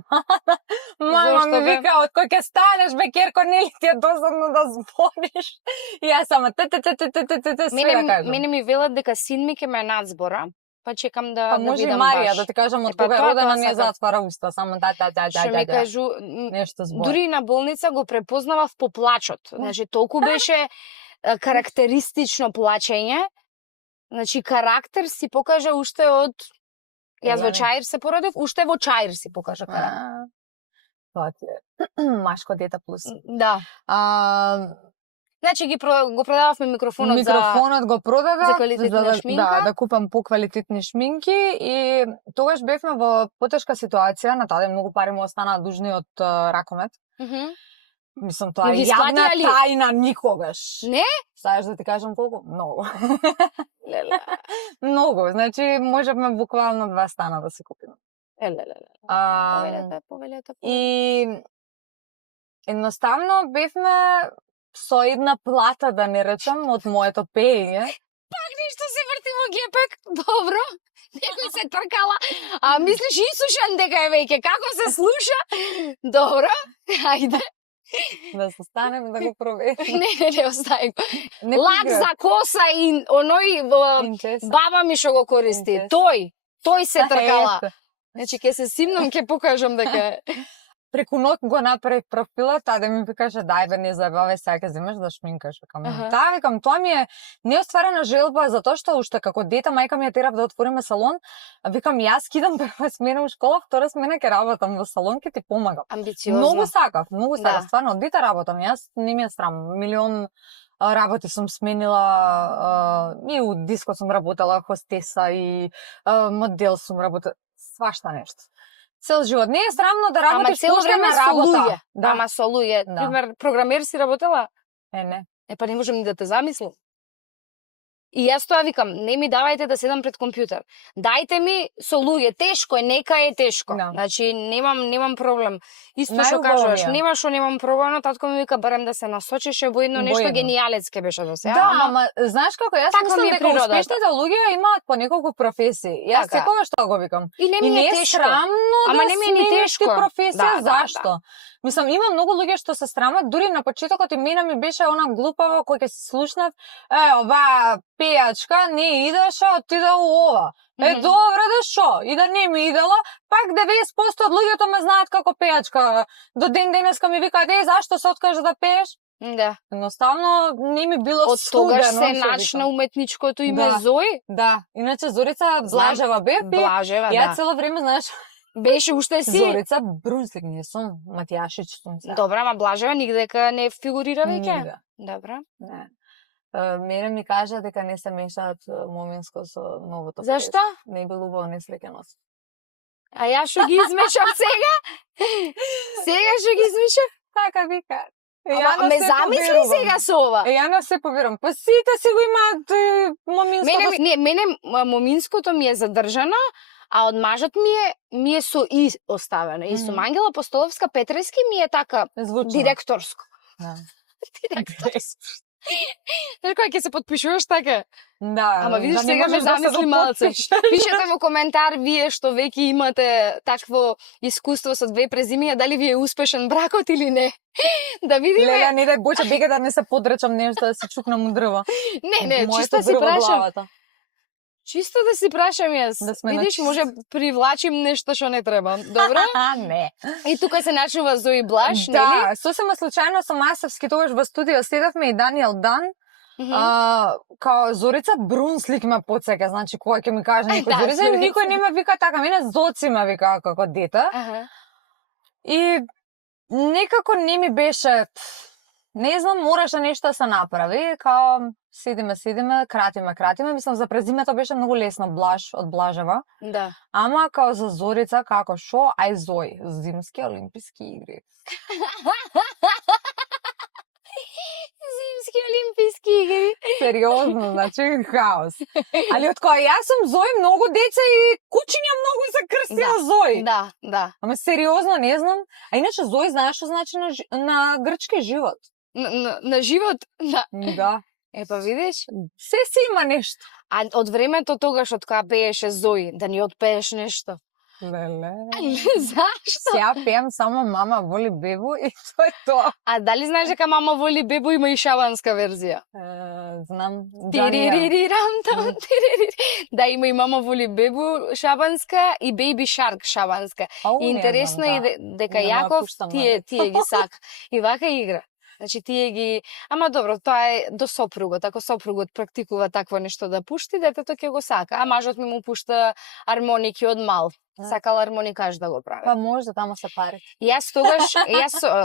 мама Зошто, ми бе? вика, од кој ќе станеш, бе, Керко, нели ти е досадно да збориш? И јас само све да кажам. Мене ми велат дека син ми ќе ме надзбора, па чекам да Па да може и видам Марија, баш. да ти кажам, од Па кога е тоа родена не сакам. затвара уста, само Што ми кажу, нешто збор. дури на болница го препознавав по плачот. Значи, толку беше карактеристично плачење. Значи, карактер си покажа уште од... Јас во Чаир се породив, уште во Чаир си покажа карактер. Тоа ти е машко дете плюс. Да. Значи, го продававме микрофонот го продадов за квалитетна шминка. Да купам поквалитетни шминки и тогаш бевме во потешка ситуација, на таде многу пари му останаа дужни од Ракомет. Мислам, тоа ги е јавна исплатија ли? тајна никогаш. Не? Саеш да ти кажам колку? Многу. Леле. Многу, значи можевме буквално 2 стана да си купиме. Леле. Повелете. И едноставно бевме со една плата, да не речам, од моето пеење. Пак ништо се врти во гепек. Добро. Некој се тркала. А мислиш исушан дека е веќе. Како се слуша? Добро. Ајде. Да се станеме да го провериме. Не, остави го. Не Лак пигра. за коса и оној Интересно. баба ми што го користи. Интерес. Тој се тркала. Ето. Значи, ке се симнам, ке покажам дека е. Преку ноќ го направив профилот, таде ми каже, дај бе, не забавај, сега ќе земеш да шминкаш. Викам, таа, викам, тоа ми е неостварена желба, затоа што уште како дете мајка ми ја терав да отвориме салон. Викам, јас кидам прва смена у школа, втора смена ќе работам во салон, ќе ти помагам. Амбициозно. Многу сакав, Да. стварно, од дете работам, јас не ми е срам, милион работи сум сменила, и у диско сум работела, хостеса, и модел сум работела, свашта нешто. Цел живот. Не е срамно да Ама работиш цело пошта време на со работа. луѓе. Да. Ама со луѓе. Да. Пример, програмер си работела? Не. Па не можам ни да те замислам. И јас тоа викам, не ми давајте да седам пред компјутер. Дајте ми со луѓе, тешко е, нека е тешко. Да. Значи немам проблем. Исто што Најубаво кажуваш, ми е. нема што немам пробано, татко ми вика барем да се насочише во едно нешто едно. генијалецке беше до сега. Да, ама знаеш како, јас таква ми мислам е дека природата. успешните луѓе имаат по неколку професии. Јас Така. секогаш тоа го викам. И не И ми не е е тешко. срамно Ама да не ми е ни смениш ти тешко. професија, Да. зашто? Мислам, има многу луѓе што се срамат, дури на почетокот и мене ми беше она глупаво кој ќе се слушнав, ова пејачка не идеше, отида у ова. Добро да шо? И да не ми идела, пак 90% од луѓето ме знаат како пејачка. До ден денеска ми викаат, зашто се откажа да пееш? Да. Едноставно не ми било Од тогаш студено. се што начна викам. уметничкото име Да. Зои. Да, иначе Зорица Блажева бе, Блажева, ја да. цело време, знаеш, Беше уште си. Зорица Брунслик не сум, Матијашич сум се. Добра, ама Блажева нигдека не фигурира веќе. Нигде. Добра. Не. Мене ми кажа дека не се мешаат Моминско со новото. Зашто? Не бил убаво несреќеност. А ја што ги измешав сега? Сега што ги измешав? Така вика. Ама ме замисли сега со ова. Ја не се поверувам. Па сите си го имаат Моминско. Мене Моминското ми е задржано, а од мажот ми е со и оставено. И со Ангела Апостоловска Петрески ми е така Звучно. директорско. Да. Директорско. Знаеш кој ќе се подпишуваш така? Да. Ама видиш, да не сега ме можеш да се замисли малце. допотпишеш. Пишете во коментар вие што веќе имате такво искуство со 2 презимија, дали ви е успешен бракот или не. Да видиме. Леле, не дај Боже, бега да не се подречам нешто, да се чукнам у дрво. Не, Моето чисто си дрво прашам. главата. Чисто да си прашам јас. Да сме Видиш, на може привлачим нешто што не треба. Добро? Не. И тука се начува Зои Блаш, нели? Да, сосема случајно со Масевски тогаш во студио седавме и Даниел Дан. Као Зорица Брунслик ме потсеќа, значи кога ќе ми каже некој Да, Зорица, Зорица. никој не ме вика така, мене Зоци ме вика како дете. И некако не ми беше, не знам, мораше нешто да се направи, као седиме, кратиме, мислам за презимето беше многу лесно, Блаш од Блажева, Да. ама као за Зорица, како шо, ај Зои, зимски олимписки игри. олимписки игри. Сериозно, значи хаос. Али од кога јас сум Зои, многу деца и кучиња многу се крстија Зои. Да. Ама сериозно, не знам. А иначе Зои знаеш што значи на грчки живот? На живот? Да. Па видиш? Се си има нешто. А од времето тогаш од кога пееше Зои, да ни отпееш нешто? Леле. Зашто? Сега пеам само Мама воли бебу и тоа е тоа. А дали знаеш дека Мама воли бебу има и шабанска верзија? Знам. Тириририрам там, тиририр. Да, има и Мама воли бебу шабанска и Baby Shark шабанска. И интересно е дека Јаков тие ги сака. И вака игра. Значи тие ги, ама добро, тоа е до сопругот. Ако сопругот практикува такво нешто да пушти, детето ќе го сака. А мажот ми му пушта армоники од мал. Сакал армоникаш да го прави. Па може, тамо се пари. Јас тогаш,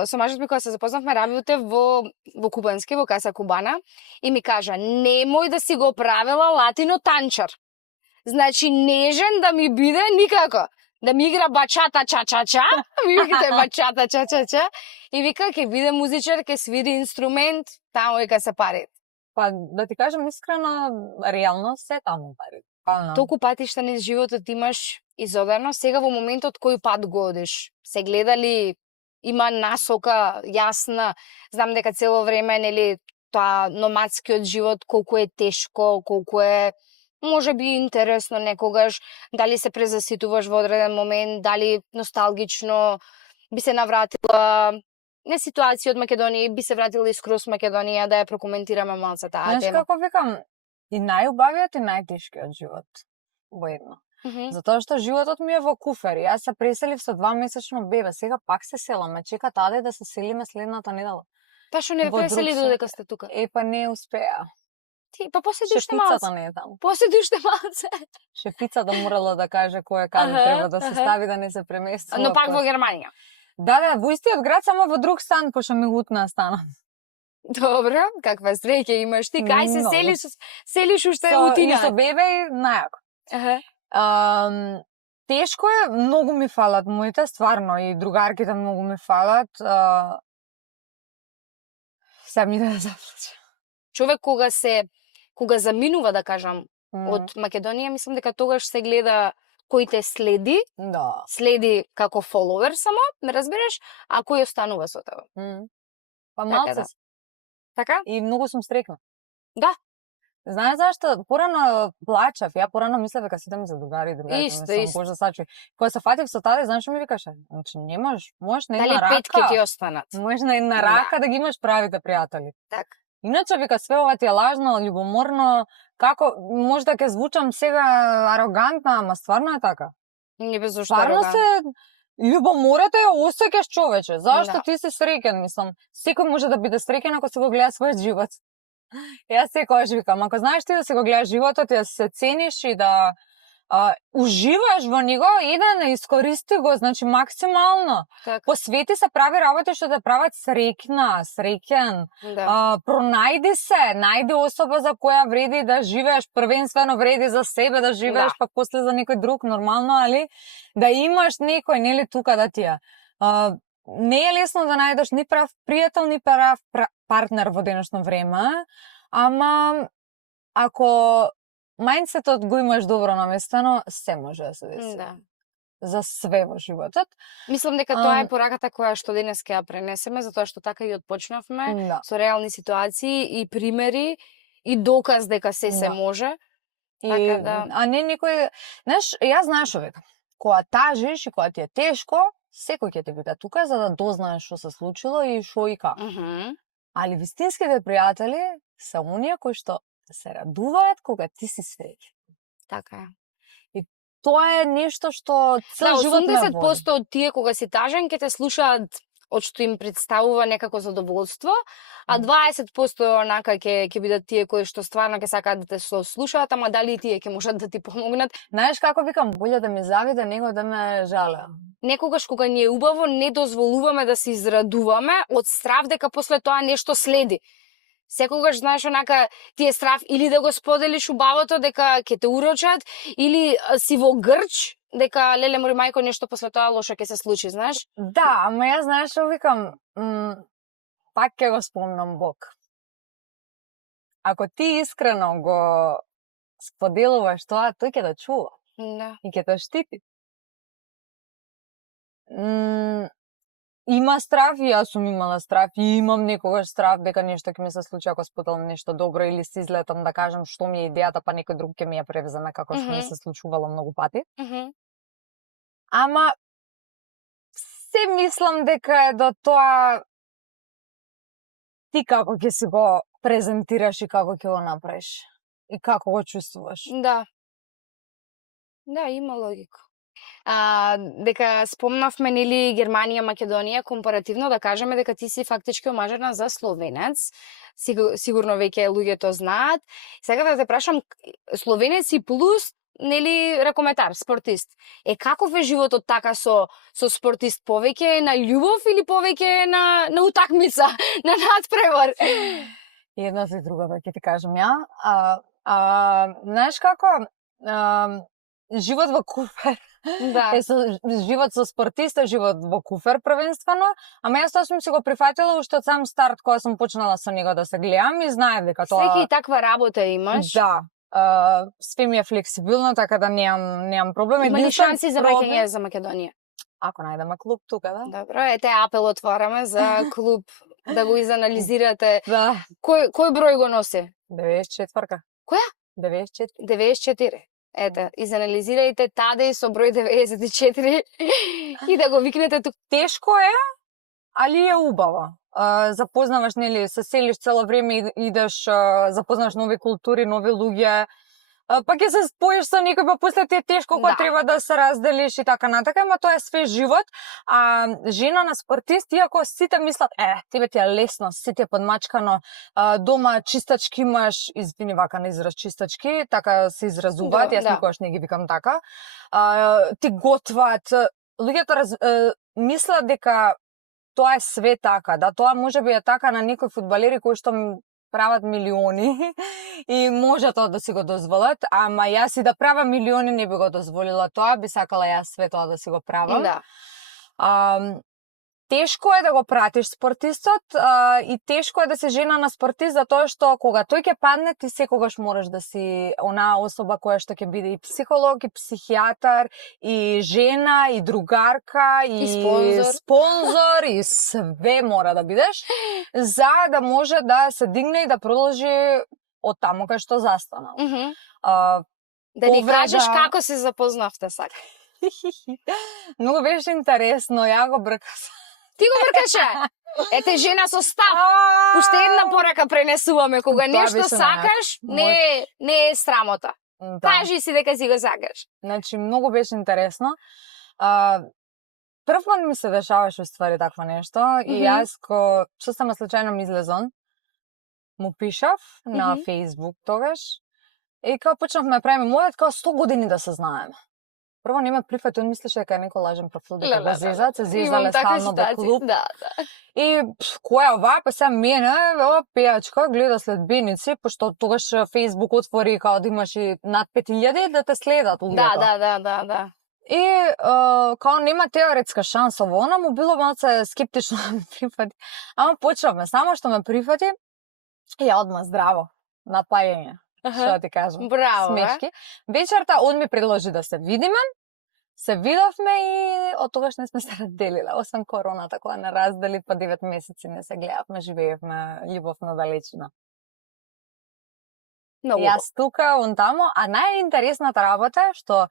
со мажот ми кога се запознавме, работев во кубански, во Каса Кубана, и ми кажа, немој да си го правила латино танчар. Значи, нежен да ми биде никако. Да ми игра бачата ча-ча-ча, ми викате бачата ча-ча-ча, и вика, ќе биде музичар, ќе свири инструмент, тамо и ка се пари. Па, да ти кажам искрено, реално се таму пари. Толку патишта низ животот имаш изодено, сега во моментот кој пат го одиш? Се гледали, има насока јасна, знам дека цело време, нели, тоа номадскиот живот, колку е тешко, колку е може би интересно некогаш, дали се презаситуваш во одреден момент, дали носталгично би се навратила не ситуација од Македонија, би се вратила искроз Македонија да ја прокоментираме малце таа тема. Знаеш како викам, и најубавиот и најтешкиот живот воедно. Затоа што животот ми е во куфер. Јас се преселив со 2-месечно бебе, сега пак се селам, ме чека таде да се селиме следната недела. Па што не пресели додека сте тука? Па не успеа. Па поседи уште малце. Шефицата не е таму. Поседи уште малце. Шефицата морала да каже кој каде треба да се стави, да не се премести. Но пак во Германија. Да, во истиот град, само во друг стан, пошто ми утна станот. Добро, каква среќа имаш ти, кај се селиш уште утиња. Со бебе и најако. Тешко е, многу ми фалат моите, стварно, и другарките многу ми фалат. Сега ми да заплача. Човек кога заминува, да кажам, од Македонија, мислам дека тогаш се гледа кој те следи, следи како фоловер само, ме разбираш, а кој останува со тебе. Па малце. Така? И многу сум стрекна. Да. Знаеш зашто? Порано плачав, ја порано мислев дека сите ми се другари, Исто. Боже сачуј. Кога се фатив со таде, знаеш што ми викаше? Значи не можеш на една рака. Дали петки ти останат? Можеш на една рака да ги имаш правите пријатели. Така. Иначе вика све ова ти е лажно, љубоморно, како може да ќе звучам сега арогантна, ама стварно е така. Не без зошто арогантна. Стварно се љубомората ја осеќаш човече. Зашто ти си среќен, мислам. Секој може да биде среќен ако се го гледа својот живот. Јас секогаш викам, ако знаеш ти да се го гледаш животот и да се цениш и да уживаш во него, искористи го, значи максимално. Так. Посвети се, прави работи што те прават среќна, среќен. Да. Пронајди се, најди особа за која вреди да живееш, првенствено вреди за себе да живееш, па после за некој друг, нормално, али да имаш некој, нели, тука да ти е. Не е лесно да најдеш ни прав пријател, ни прав партнер во денешно време, ама ако мајндсетот го имаш добро наместено, се може да се деси. Да. За све во животот. Мислам дека тоа е пораката која што денес ќе ја пренесеме, затоа што така и отпочнавме со реални ситуации и примери и доказ дека се може. Така да. А не некој, знаеш, јас знаеш овек, кога тажиш и кога ти е тешко, секој ќе те биде тука за да дознаеш што се случило и што и како. Али вистинските пријатели се оние кои што се радуваат кога ти си среќен. Така е. И тоа е нешто што цел живот ме води. 80% од тие кога си тажен ќе те слушаат од што им представува некако задоволство, а 20% онака ќе бидат тие кои што стварно ќе сакаат да те слушаат, ама дали тие ќе можат да ти помогнат. Знаеш како викам, боле да ми завиде него да ме жале. Некогаш кога ни е убаво не дозволуваме да се израдуваме од страв дека после тоа нешто следи. Секогаш, знаеш, онака, ти е страв или да го споделиш убавото дека ќе те урочат, или си во грч, дека, леле, мори мајко, нешто после тоа лошо ќе се случи, знаеш? Да, ама јас, знаеш, што викам, пак ќе го спомнам Бог. ако ти искрено го споделуваш тоа, тој ќе да чува Да. и ќе те штити. Има страв, и јас сум имала страв, и имам некогаш страв дека нешто ќе ми се случи ако споделам нешто добро или се излетам да кажам што ми е идејата, па некој друг ќе ми ја превземе, како што ми се случувало многу пати. Ама се мислам дека е до тоа ти како ќе си го презентираш и како ќе го направиш и како го чувствуваш. Да. Да, има логика. Дека спомнавме нели Германија, Македонија, компаративно да кажеме дека ти си фактички омажена за словенец. Сигурно веќе луѓето знаат. Сега да те прашам, словенец и плюс нели ракометар, спортист. Каков е животот така со спортист? Повеќе на љубов или повеќе на утакмица, на надпревар? Едното и другото, ќе ти кажам ја. Знаеш како? Живот во куфер. Да. Живот со спортист е живот во куфер првенствено, ама јас тоа сум си го прифатила уште од сам старт кога сум почнала со него да се гледам и знаев дека тоа... Секи таква работа имаш. Да. Све ми е флексибилно, така да немам проблем. Има ли шанси за враќање за Македонија? Ако најдеме клуб тука, да. Добро, ете апел отвараме за клуб да го изанализирате. Да. Кој број го носи? 94-ка. Која? 94. 94. Ете, изанализирајте Тадеј со број 94 и да го викнете тук. Тешко е, али е убаво. Запознаваш, нели, се селиш цело време, идеш, запознаваш нови култури, нови луѓе, па ќе се споиш со некој, па после ти е тешко кога треба да се разделиш и така натака, ама тоа е све живот. Жена на спортист, иако сите мислат, тебе ти е лесно, сите е подмачкано, дома чистачки имаш, извини вака на израз чистачки, така се изразуваат, јас никогаш не ги викам така. Ти готват, луѓето мислат дека тоа е све така, да, тоа можеби е така на некои фудбалери кои што прават милиони и може тоа да си го дозволат, ама јас и да правам милиони не би го дозволила тоа, би сакала јас све тоа да си го правам. Да. Тешко е да го пратиш спортистот и тешко е да си жена на спортист, затоа што кога тој ќе падне, ти секогаш можеш да си онаа особа која што ќе биде и психолог, и психијатар, и жена, и другарка, и спонзор, и све мора да бидеш, за да може да се дигне и да продолжи од таму кај што застана. Да ни кажеш како се запознавте сака. Многу беше интересно, ја го бркав. Ти го бркаше? Ете жена со став. Уште една порака пренесуваме. Кога нешто сакаш, не е срамота. Кажи си дека си го сакаш. Значи, многу беше интересно. Првпат ми се дешаваше уствари такво нешто и јас сосема случајно ми излезон, му пишав на Facebook тогаш и као почнавме да правиме мојот, као 100 години да се знаеме. Прво не ме прифати, он мислеше дека е некој лажен профил, дека го зезат, се зезале стално до клуб. Да. И која ова, па сега мене, ова пејачка гледа следбеници, пошто тогаш Facebook отвори као да имаш и над 5000 да те следат луѓето. Да. И као нема теоретска шанса во она, му било малце скептично да ме прифати. Ама почнавме, само што ме прифати, ја одма здраво, напаѓање. Што ти кажам? Браво, смешки. Вечерта он ми предложи да се видиме. Се видовме и од тогаш не сме се разделиле. Освен короната која не раздели, па 9 месеци не се гледавме, живеевме љубовна далечина. Јас тука, он тамо, а најинтересната работа е што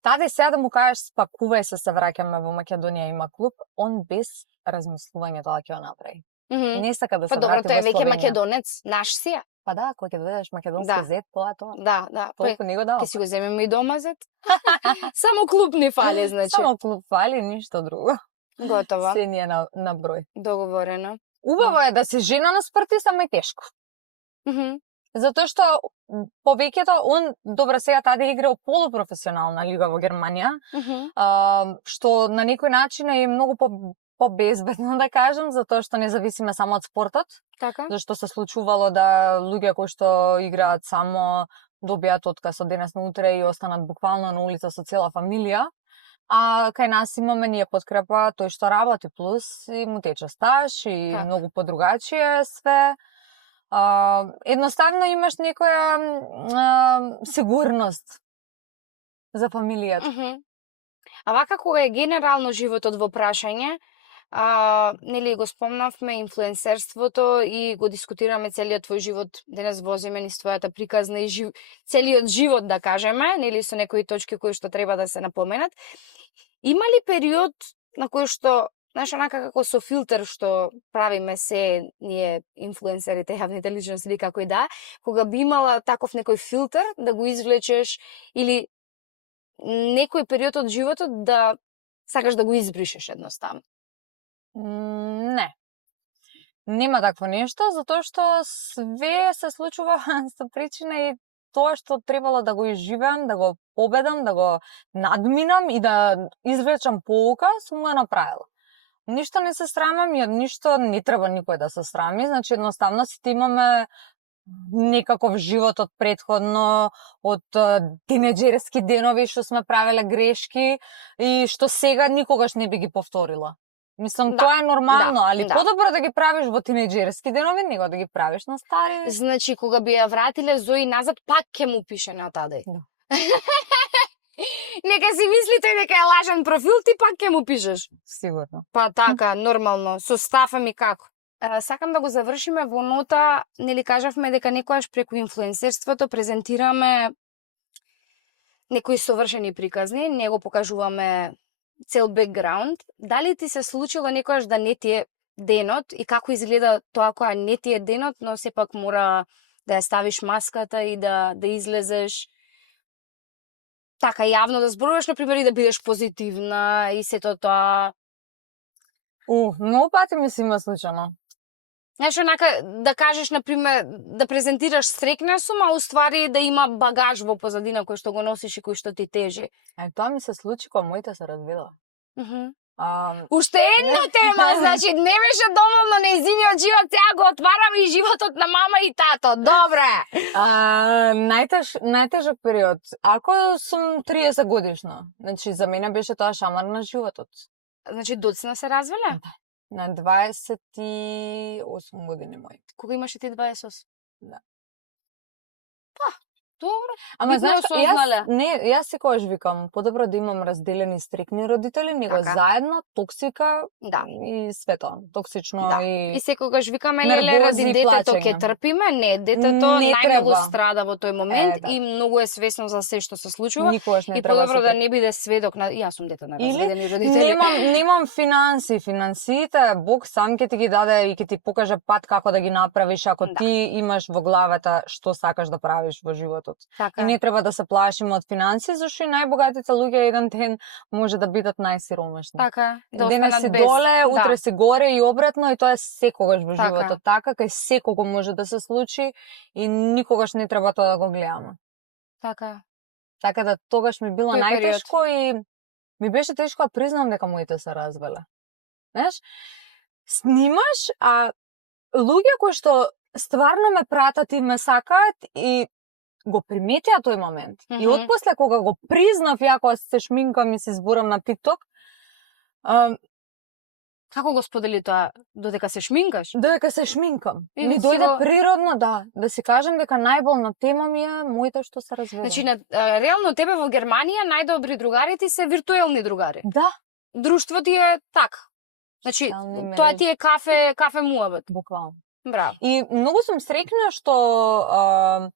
таде сега да му кажеш спакувај се враќаме во Македонија има клуб, он без размислување тоа ќе го направи. Не сака да се врати во Словенија. Па добро, тој е веќе македонец, наш си ја. Па да, кога ќе додеш македонски зет, тоа. Да. Толку не го дава. Ке си го земеме и дома зет. Само клуб ни фали, значи. Само клуб фали, ништо друго. Готово. Се ни е на број. Договорено. Убаво е да си жена на спортист, ама и тешко. Затоа што повеќето, он, добро сега таде играл полупрофесионална лига во Германија, што на некој начин е многу побезбедно да кажам, затоа што не зависиме само од спортот. Така. Зашто се случувало да луѓе кои што играат само добијат отказ од денес на утре и останат буквално на улица со цела фамилија. А кај нас имаме ние подкрепа тој што работи плюс и му тече стаж и многу подругачие све. едноставно имаш некоја сигурност за фамилијата. А вака кога е генерално животот во прашање, нели го спомнавме инфлуенсерството и го дискутираме целиот твој живот, денес возиме низ твојата приказна и целиот живот да кажеме, нели со некои точки кои што треба да се напоменат. Има ли период на кој што, знаеш, онака како со филтер што правиме се ние инфлуенсерите, јавните личности или како и да, кога би имала таков некој филтер да го извлечеш или некој период од животот да сакаш да го избришеш едноставно? Не. Нема такво нешто, затоа што све се случува со причина и тоа што требало да го изживеам, да го победам, да го надминам и да извлечам поука, сум го направила. Ништо не се срамам и од ништо не треба никој да се срами, значи едноставно сите имаме некаков живот од претходно, од тинеџерски денови што сме правеле грешки и што сега никогаш не би ги повторила. Мислам, тоа е нормално, али подобро да ги правиш во тинеџерски денови, него да ги правиш на стари. Значи, кога би ја вратиле Зои назад, пак ќе му пише на таде. Нека си мислите дека е лажен профил, ти пак ќе му пишеш. Сигурно. Па така, нормално, со стафа ми како. Сакам да го завршиме во нота, нели кажавме дека некојаш преку инфлуенсерството презентираме некои совршени приказни, не го покажуваме цел бекграунд. Дали ти се случило некојаш да не ти е денот и како изгледа тоа кога не ти е денот, но сепак мора да ја ставиш маската и да излезеш така јавно да зборуваш, например, и да бидеш позитивна и сето тоа? Многу пати ми се има случано. Знаеш, онака, да кажеш, например, да презентираш стрекна сум, а уствари да има багаж во позадина кој што го носиш и кој што ти тежи. Тоа ми се случи кога моите се развела. Уште една тема, значи не беше доволно нејзиниот живот, сега го отвараме и животот на мама и тато. Добре. Најтежок период. Ако сум 30 годишна, значи за мене беше тоа шамар на животот. Значи доцна се развеле? На 28 години мој. Кога имаше ти 28? Да. Па, добро. Ама знаеш, јас секогаш викам, подобро да имам разделени стрикни родители, него заедно, токсика и све тоа. Токсично и и секогаш викаме, леле, ради детето ќе трпиме, не, детето најмногу страда во тој момент и многу е свесно за се што се случува. Никогаш не и треба подобро да не биде сведок на јас сум дете на разведени родители. Немам финансиите, Бог сам ќе ти ги даде и ќе ти покаже пат како да ги направиш ако ти имаш во главата што сакаш да правиш во животот. Така. И не треба да се плашиме од финансии, зашто и најбогатите луѓе еден ден може да бидат најсиромашни. Така, денес си доле, утре си горе и обратно, и тоа е секогаш во животот. Така, кај секого може да се случи и никогаш не треба тоа да го гледаме. Така. Така да тогаш ми било најтешко и ми беше тешко да признам дека моите се развеле. Знаеш, снимаш, а луѓе кои што стварно ме пратат и ме сакаат и го приметија тој момент. И отпосле кога го признав ја кога се шминкам и се зборам на TikTok, како го сподели тоа? Додека се шминкаш? Додека се шминкам. Ми дојде природно, да си кажем дека најболна тема ми е моите што се развеле. Значи, реално тебе во Германија најдобри другари ти се виртуелни другари. Да. Друштво ти е така. Значи, тоа ти е кафе муабет. Буквално. Браво. И многу сум среќна што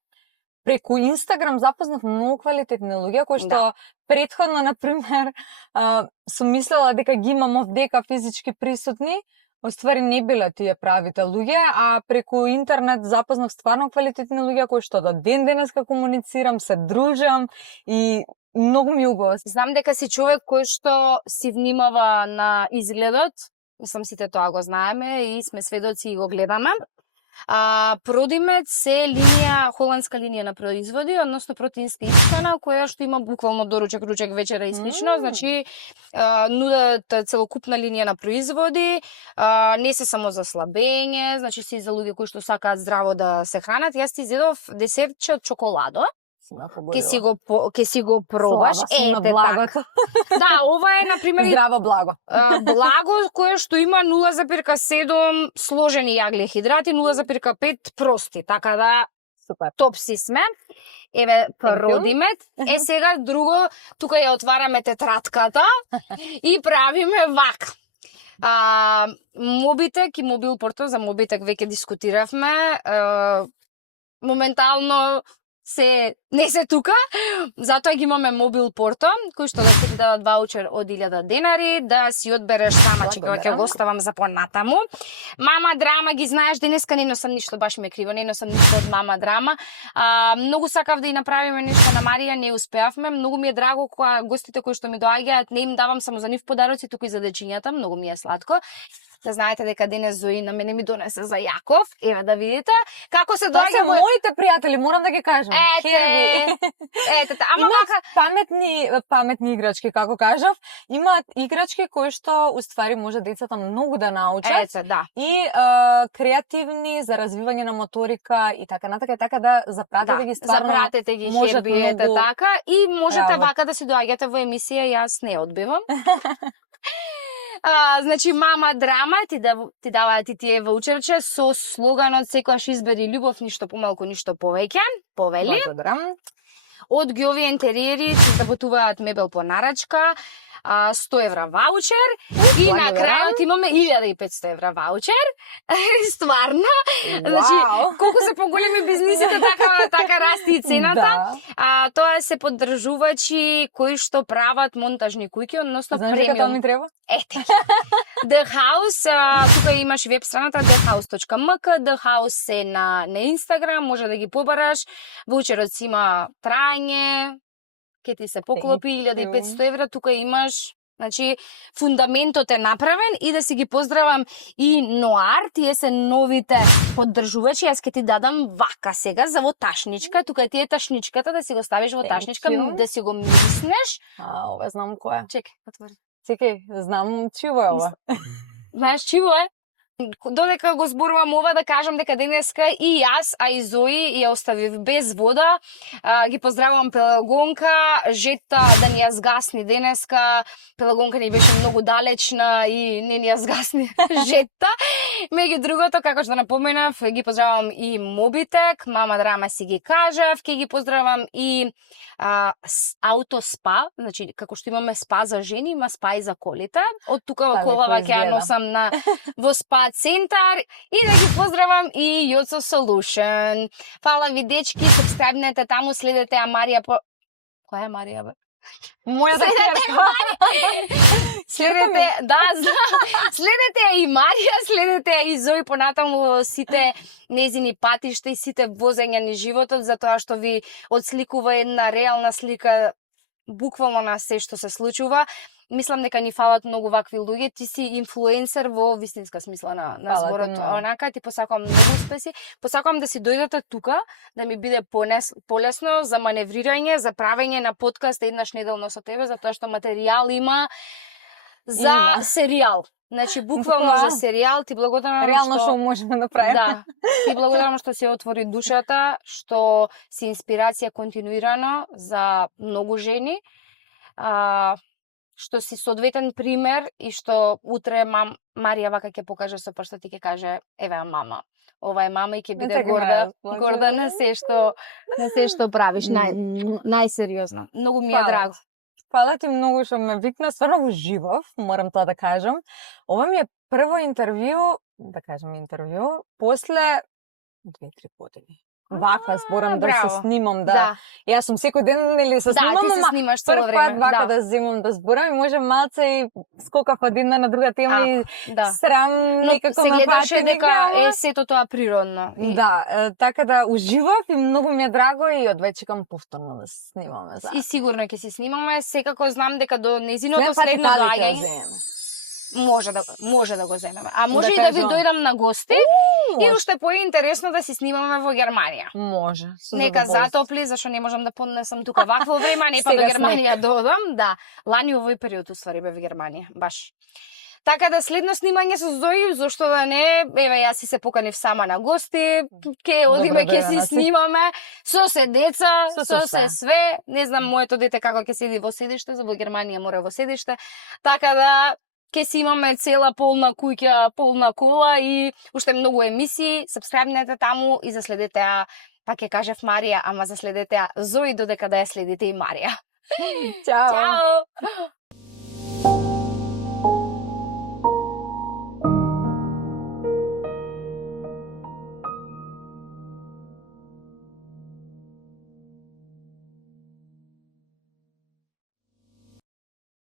преку Инстаграм запознав многу квалитетни луѓе кои што претходно, например, сум мислела дека ги имам овдека физички присутни, оствари не биле тие правите луѓе, а преку интернет запознав стварно квалитетни луѓе кои што до ден денеска комуницирам, се дружам и многу ми убаво. Знам дека си човек кој што си внимава на изгледот, мислам сите тоа го знаеме и сме сведоци и го гледаме. Продимец е холандска линија на производи, односно протеинска исхрана, која што има буквално доручек, ручек, вечера и слично. Значи, нудат целокупна линија на производи, не се само за слабење, значи се и за луѓе кои што сакаат здраво да се хранат. Јас ти изедов десертче од чоколадо. ме Ке погодила. си го пробаш. Слава си на Ете благото. така. Да, ова е на пример Здраво благо. благо кое што има 0,7 сложени јаглихидрати, 0,5 прости, така да Супер. топ си сме. Еве продимет. Сега друго, тука ја отвараме тетратката и правиме вака. Мобитек и мобил порто, за мобитек веќе дискутиравме. Моментално не се тука, затоа ги имаме мобил порто, кој што да ти дадат ваучер од 1000 денари, да си одбереш сама, че ќе го оставам за понатаму. Мама Драма, ги знаеш, денеска не носам ништо, баш ми е криво, не носам ништо од Мама Драма. Многу сакав да и направиме нешто на Марија, не успеавме. Многу ми е драго кога гостите кои што ми доаѓаат, не им давам само за нив подароци, туку и за дечињата, многу ми е сладко. Да знаете дека денес Зои на мене ми донесе за Јаков. Еве да видите како се доаѓа. Тоа се моите пријатели, морам да ги кажам. Ете, ама имаат вака паметни играчки, како кажав. Имаат играчки кои што уствари може децата многу да научат. Ете, да. И креативни за развивање на моторика и така натака, така да запратите ги стварно. Запратете ги, можат хербиете многу така и можете работа. вака да си доаѓате во емисија, јас не одбивам. Значи Мама Драма ти даваат и тие ваучерче со слоганот секогаш избери љубов, ништо помалку, ништо повеќе. Повели. Благодарам. Од Гјови интериери ти заботуваат мебел по нарачка, 100 евра ваучер и на крајот имаме 1500 евра ваучер. Стварно. Значи, колку се поголеми бизнисите, така расти и цената. Да. Тоа се поддржувачи кои што прават монтажни куќи, односно Знаеш дека тоа премиум. ми треба? Ете. The House, тука имаш веб страната thehouse.mk, The House е на Instagram, може да ги побараш. Ваучерот си има трајање, ке ти се поклопи 1500 евра, тука имаш, значи, фундаментот е направен и да си ги поздравам и Ноар, тие се новите поддржувачи, јас ке ти дадам вака сега за во ташничка, тука ти е ташничката, да си го ставиш во ташничка, да си го мириснеш. Ова знам кој е. Чекај, отвори. Чекај, знам чиво е ова. Знаеш чиво е? Додека го зборувам ова, да кажам дека денеска и јас, а и Зои ја оставив без вода. Ги поздравувам Пелагонка, Жетта да ни ја згасни денеска. Пелагонка ни беше многу далечна и не ни ја згасни Жетта. Меѓу другото, како што напоменав, ги поздравувам и Мобитек, Мама Драма си ги кажав, ќе ги поздравам и Аутоспа, значи како што имаме спа за жени, има спа и за колите. Од тука колава ќе ја носам во спа центар и да ги поздравам и Јоцо Solution. Фала ви дечки, сабскрайбнете таму, следете ја Марија по... Која е Марија, бе? Мојата ќерка. Следете, да, следете ја и Марија, следете ја и Зои понатаму во сите незини патишта и сите возења ни животот, затоа што ви отсликува една реална слика буквално на се што се случува. Мислам дека ни фалат многу вакви луѓе. Ти си инфлуенсер во вистинска смисла на зборот. Онака, ти посакувам многу успеси. Посакувам да си дојдете тука, да ми биде полесно за маневрирање, за правење на подкаст еднаш неделно со тебе, затоа што материјал има за серијал. Значи, буквално за серијал. Ти благодарам реално што можеме да правиме. Да. Ти благодарам што си отвори душата, што си инспирација континуирано за многу жени. Што си соодветен пример и што утре Марија вака ќе покаже со прстот и ќе каже еве мама. Ова е мама и ќе биде горда на се што правиш. Најсериозно. Многу ми е драго. Фала ти многу што ме викна, стварно го живов, морам тоа да кажам. Ова ми е прво интервју, да кажем интервју, после 2-3 години. Вака зборам да се снимам, да. Јас сум секој ден нели се снимам, ти се снимаш цело време. Прв пат вака да земам да зборам и може малце и скокав од една на друга тема и срам некако ме пати. Се гледаше дека е сето тоа природно. Да, така да уживав и многу ми е драго и одвај чекам повторно да се снимаме. И сигурно ќе се снимаме, секако знам дека до незиното следно доаѓање може да го земеме. А може и да ви дојдам на гости и уште поинтересно да си снимаме во Германија. Може. Нека затопли, зашто не можам да поднесам тука вакво време, не па до Германија додам. Да, лани овој период уствари бе во Германија, баш. Така да следно снимање со Зои, зошто да не, еве јас си се поканив сама на гости, ке одиме, ке си снимаме, со се деца, со се све, не знам моето дете како ќе седи во седиште, за во Германија мора во седиште, така да ке си имаме цела полна куќа, полна кола и уште многу емисии, сабскрајбнете таму и заследете ја, па ќе кажев Марија, ама заследете ја Зои додека да ја следите и Марија. Чао! Чао!